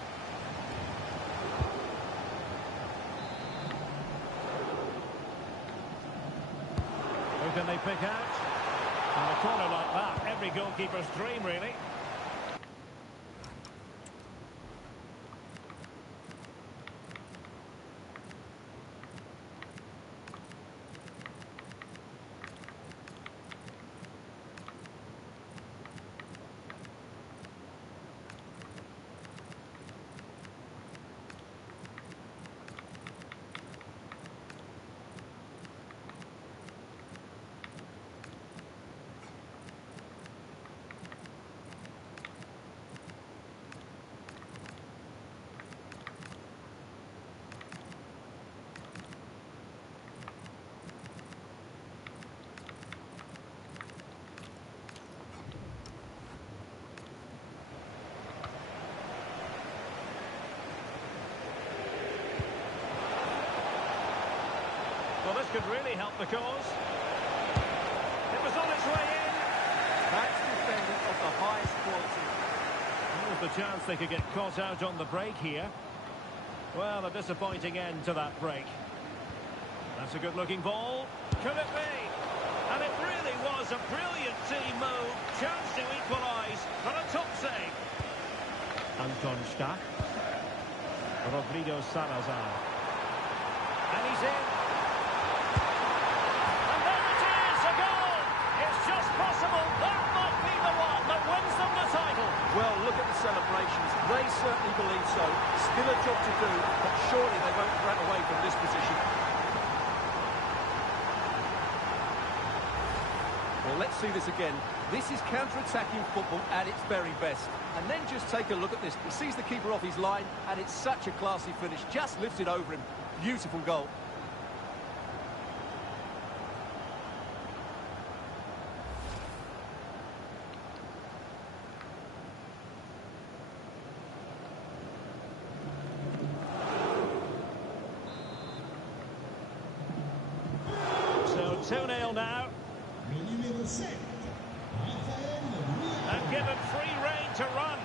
Who can they pick out? And a corner like that, every goalkeeper's dream, really. Well, this could really help the cause. It was on its way in. That's defending of the highest quality. There's the chance they could get caught out on the break here. Well, a disappointing end to that break. That's a good-looking ball. Could it be? And it really was a brilliant team move. Chance to equalise, but a top save. Anton Stach. Rodrigo Salazar. And he's in. And there it is, a goal! It's just possible that might be the one that wins them the title. Well, look at the celebrations. They certainly believe so. Still a job to do, but surely they won't run away from this position. Well, let's see this again. This is counter-attacking football at its very best. And then just take a look at this. He sees the keeper off his line, and it's such a classy finish. Just lifts it over him. Beautiful goal. So 2-0 now. And given free rein to run.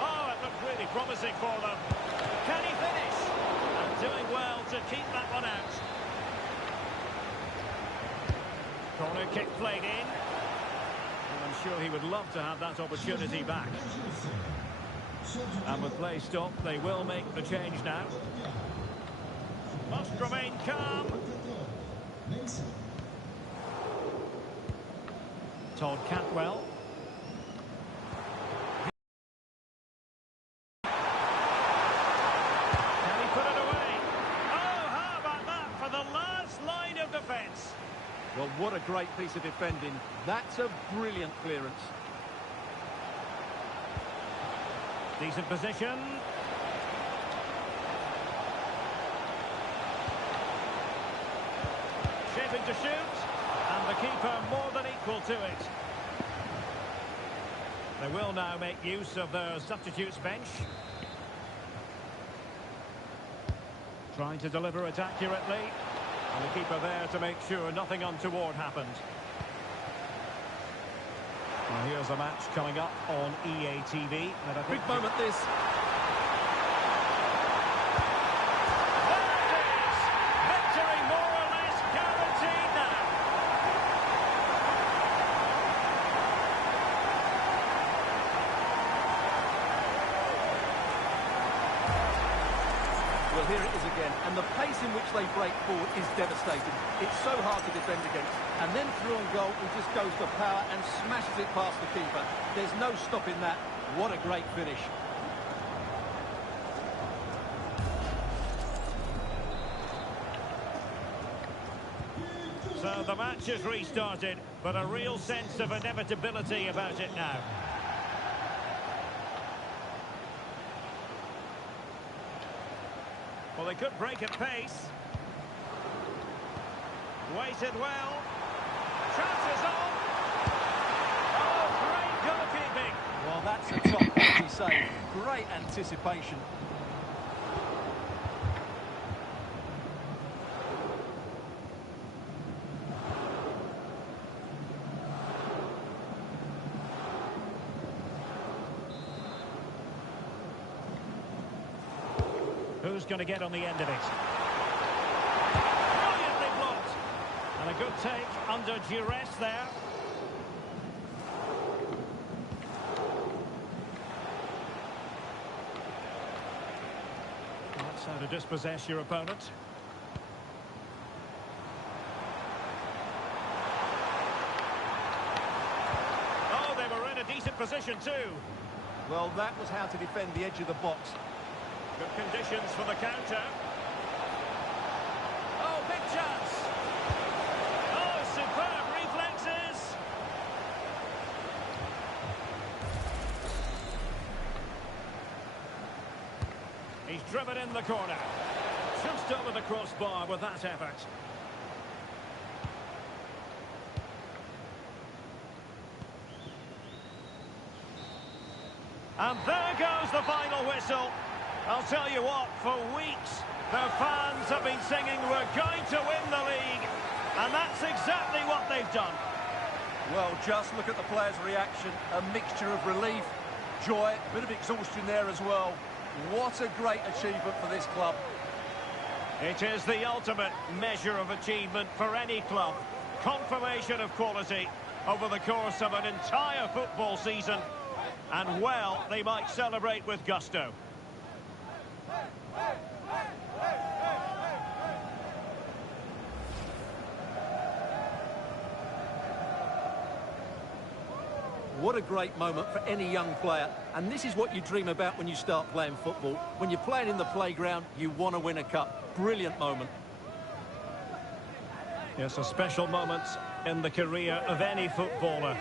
Oh, it looked really promising for them. Can he finish? And doing well to keep that one out. Corner kick played in. And I'm sure he would love to have that opportunity back. And with play stopped, they will make the change now. Must remain calm. Todd Cantwell. Can he put it away? Oh, how about that for the last line of defence? Well, what a great piece of defending. That's a brilliant clearance. Decent position. Shaping to shoot. And the keeper more than equal to it. They will now make use of their substitutes bench. Trying to deliver it accurately. And the keeper there to make sure nothing untoward happened. Well, here's a match coming up on EA TV. Big moment this. There it is! Victory more or less guaranteed now. Well, here it is again, and the pace in which they break forward is devastating. It's so hard to defend against. And then through on goal, he just goes for power and smashes it past the keeper. There's no stopping that. What a great finish. So the match is restarted, but a real sense of inevitability about it now. Well, they could break at pace. Waited well. Chances on. Oh, great goalkeeping. Well, that's a top quality save. Great anticipation. Who's going to get on the end of it? Brilliantly blocked. And a good take under duress there. That's how to dispossess your opponent. Oh, they were in a decent position too. Well, that was how to defend the edge of the box. Good conditions for the counter. Oh, big chance. Oh, superb reflexes. He's driven in the corner. Just over the crossbar with that effort. And there goes the final whistle. I'll tell you what, for weeks, their fans have been singing, we're going to win the league. And that's exactly what they've done. Well, just look at the players' reaction. A mixture of relief, joy, a bit of exhaustion there as well. What a great achievement for this club. It is the ultimate measure of achievement for any club. Confirmation of quality over the course of an entire football season. And, well, they might celebrate with gusto. What a great moment for any young player. And this is what you dream about when you start playing football. When you're playing in the playground, you want to win a cup. Brilliant moment. Yes, a special moment in the career of any footballer.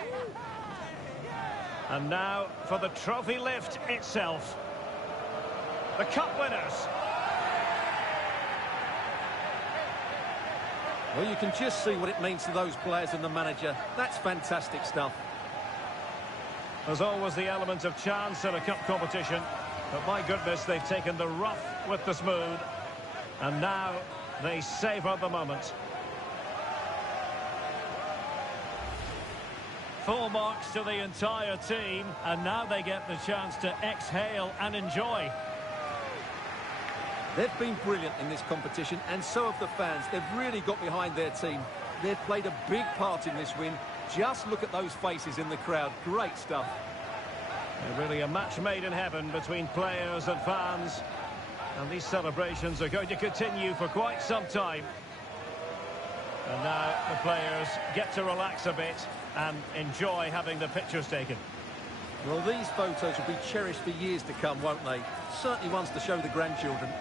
And now for the trophy lift itself. The cup winners. Well, you can just see what it means to those players and the manager. That's fantastic stuff. There's always the element of chance in a cup competition. But my goodness, they've taken the rough with the smooth. And now they savour the moment. Full marks to the entire team. And now they get the chance to exhale and enjoy. They've been brilliant in this competition, and so have the fans. They've really got behind their team. They've played a big part in this win. Just look at those faces in the crowd. Great stuff. Really a match made in heaven between players and fans. And these celebrations are going to continue for quite some time. And now the players get to relax a bit and enjoy having the pictures taken. Well, these photos will be cherished for years to come, won't they? Certainly ones to show the grandchildren.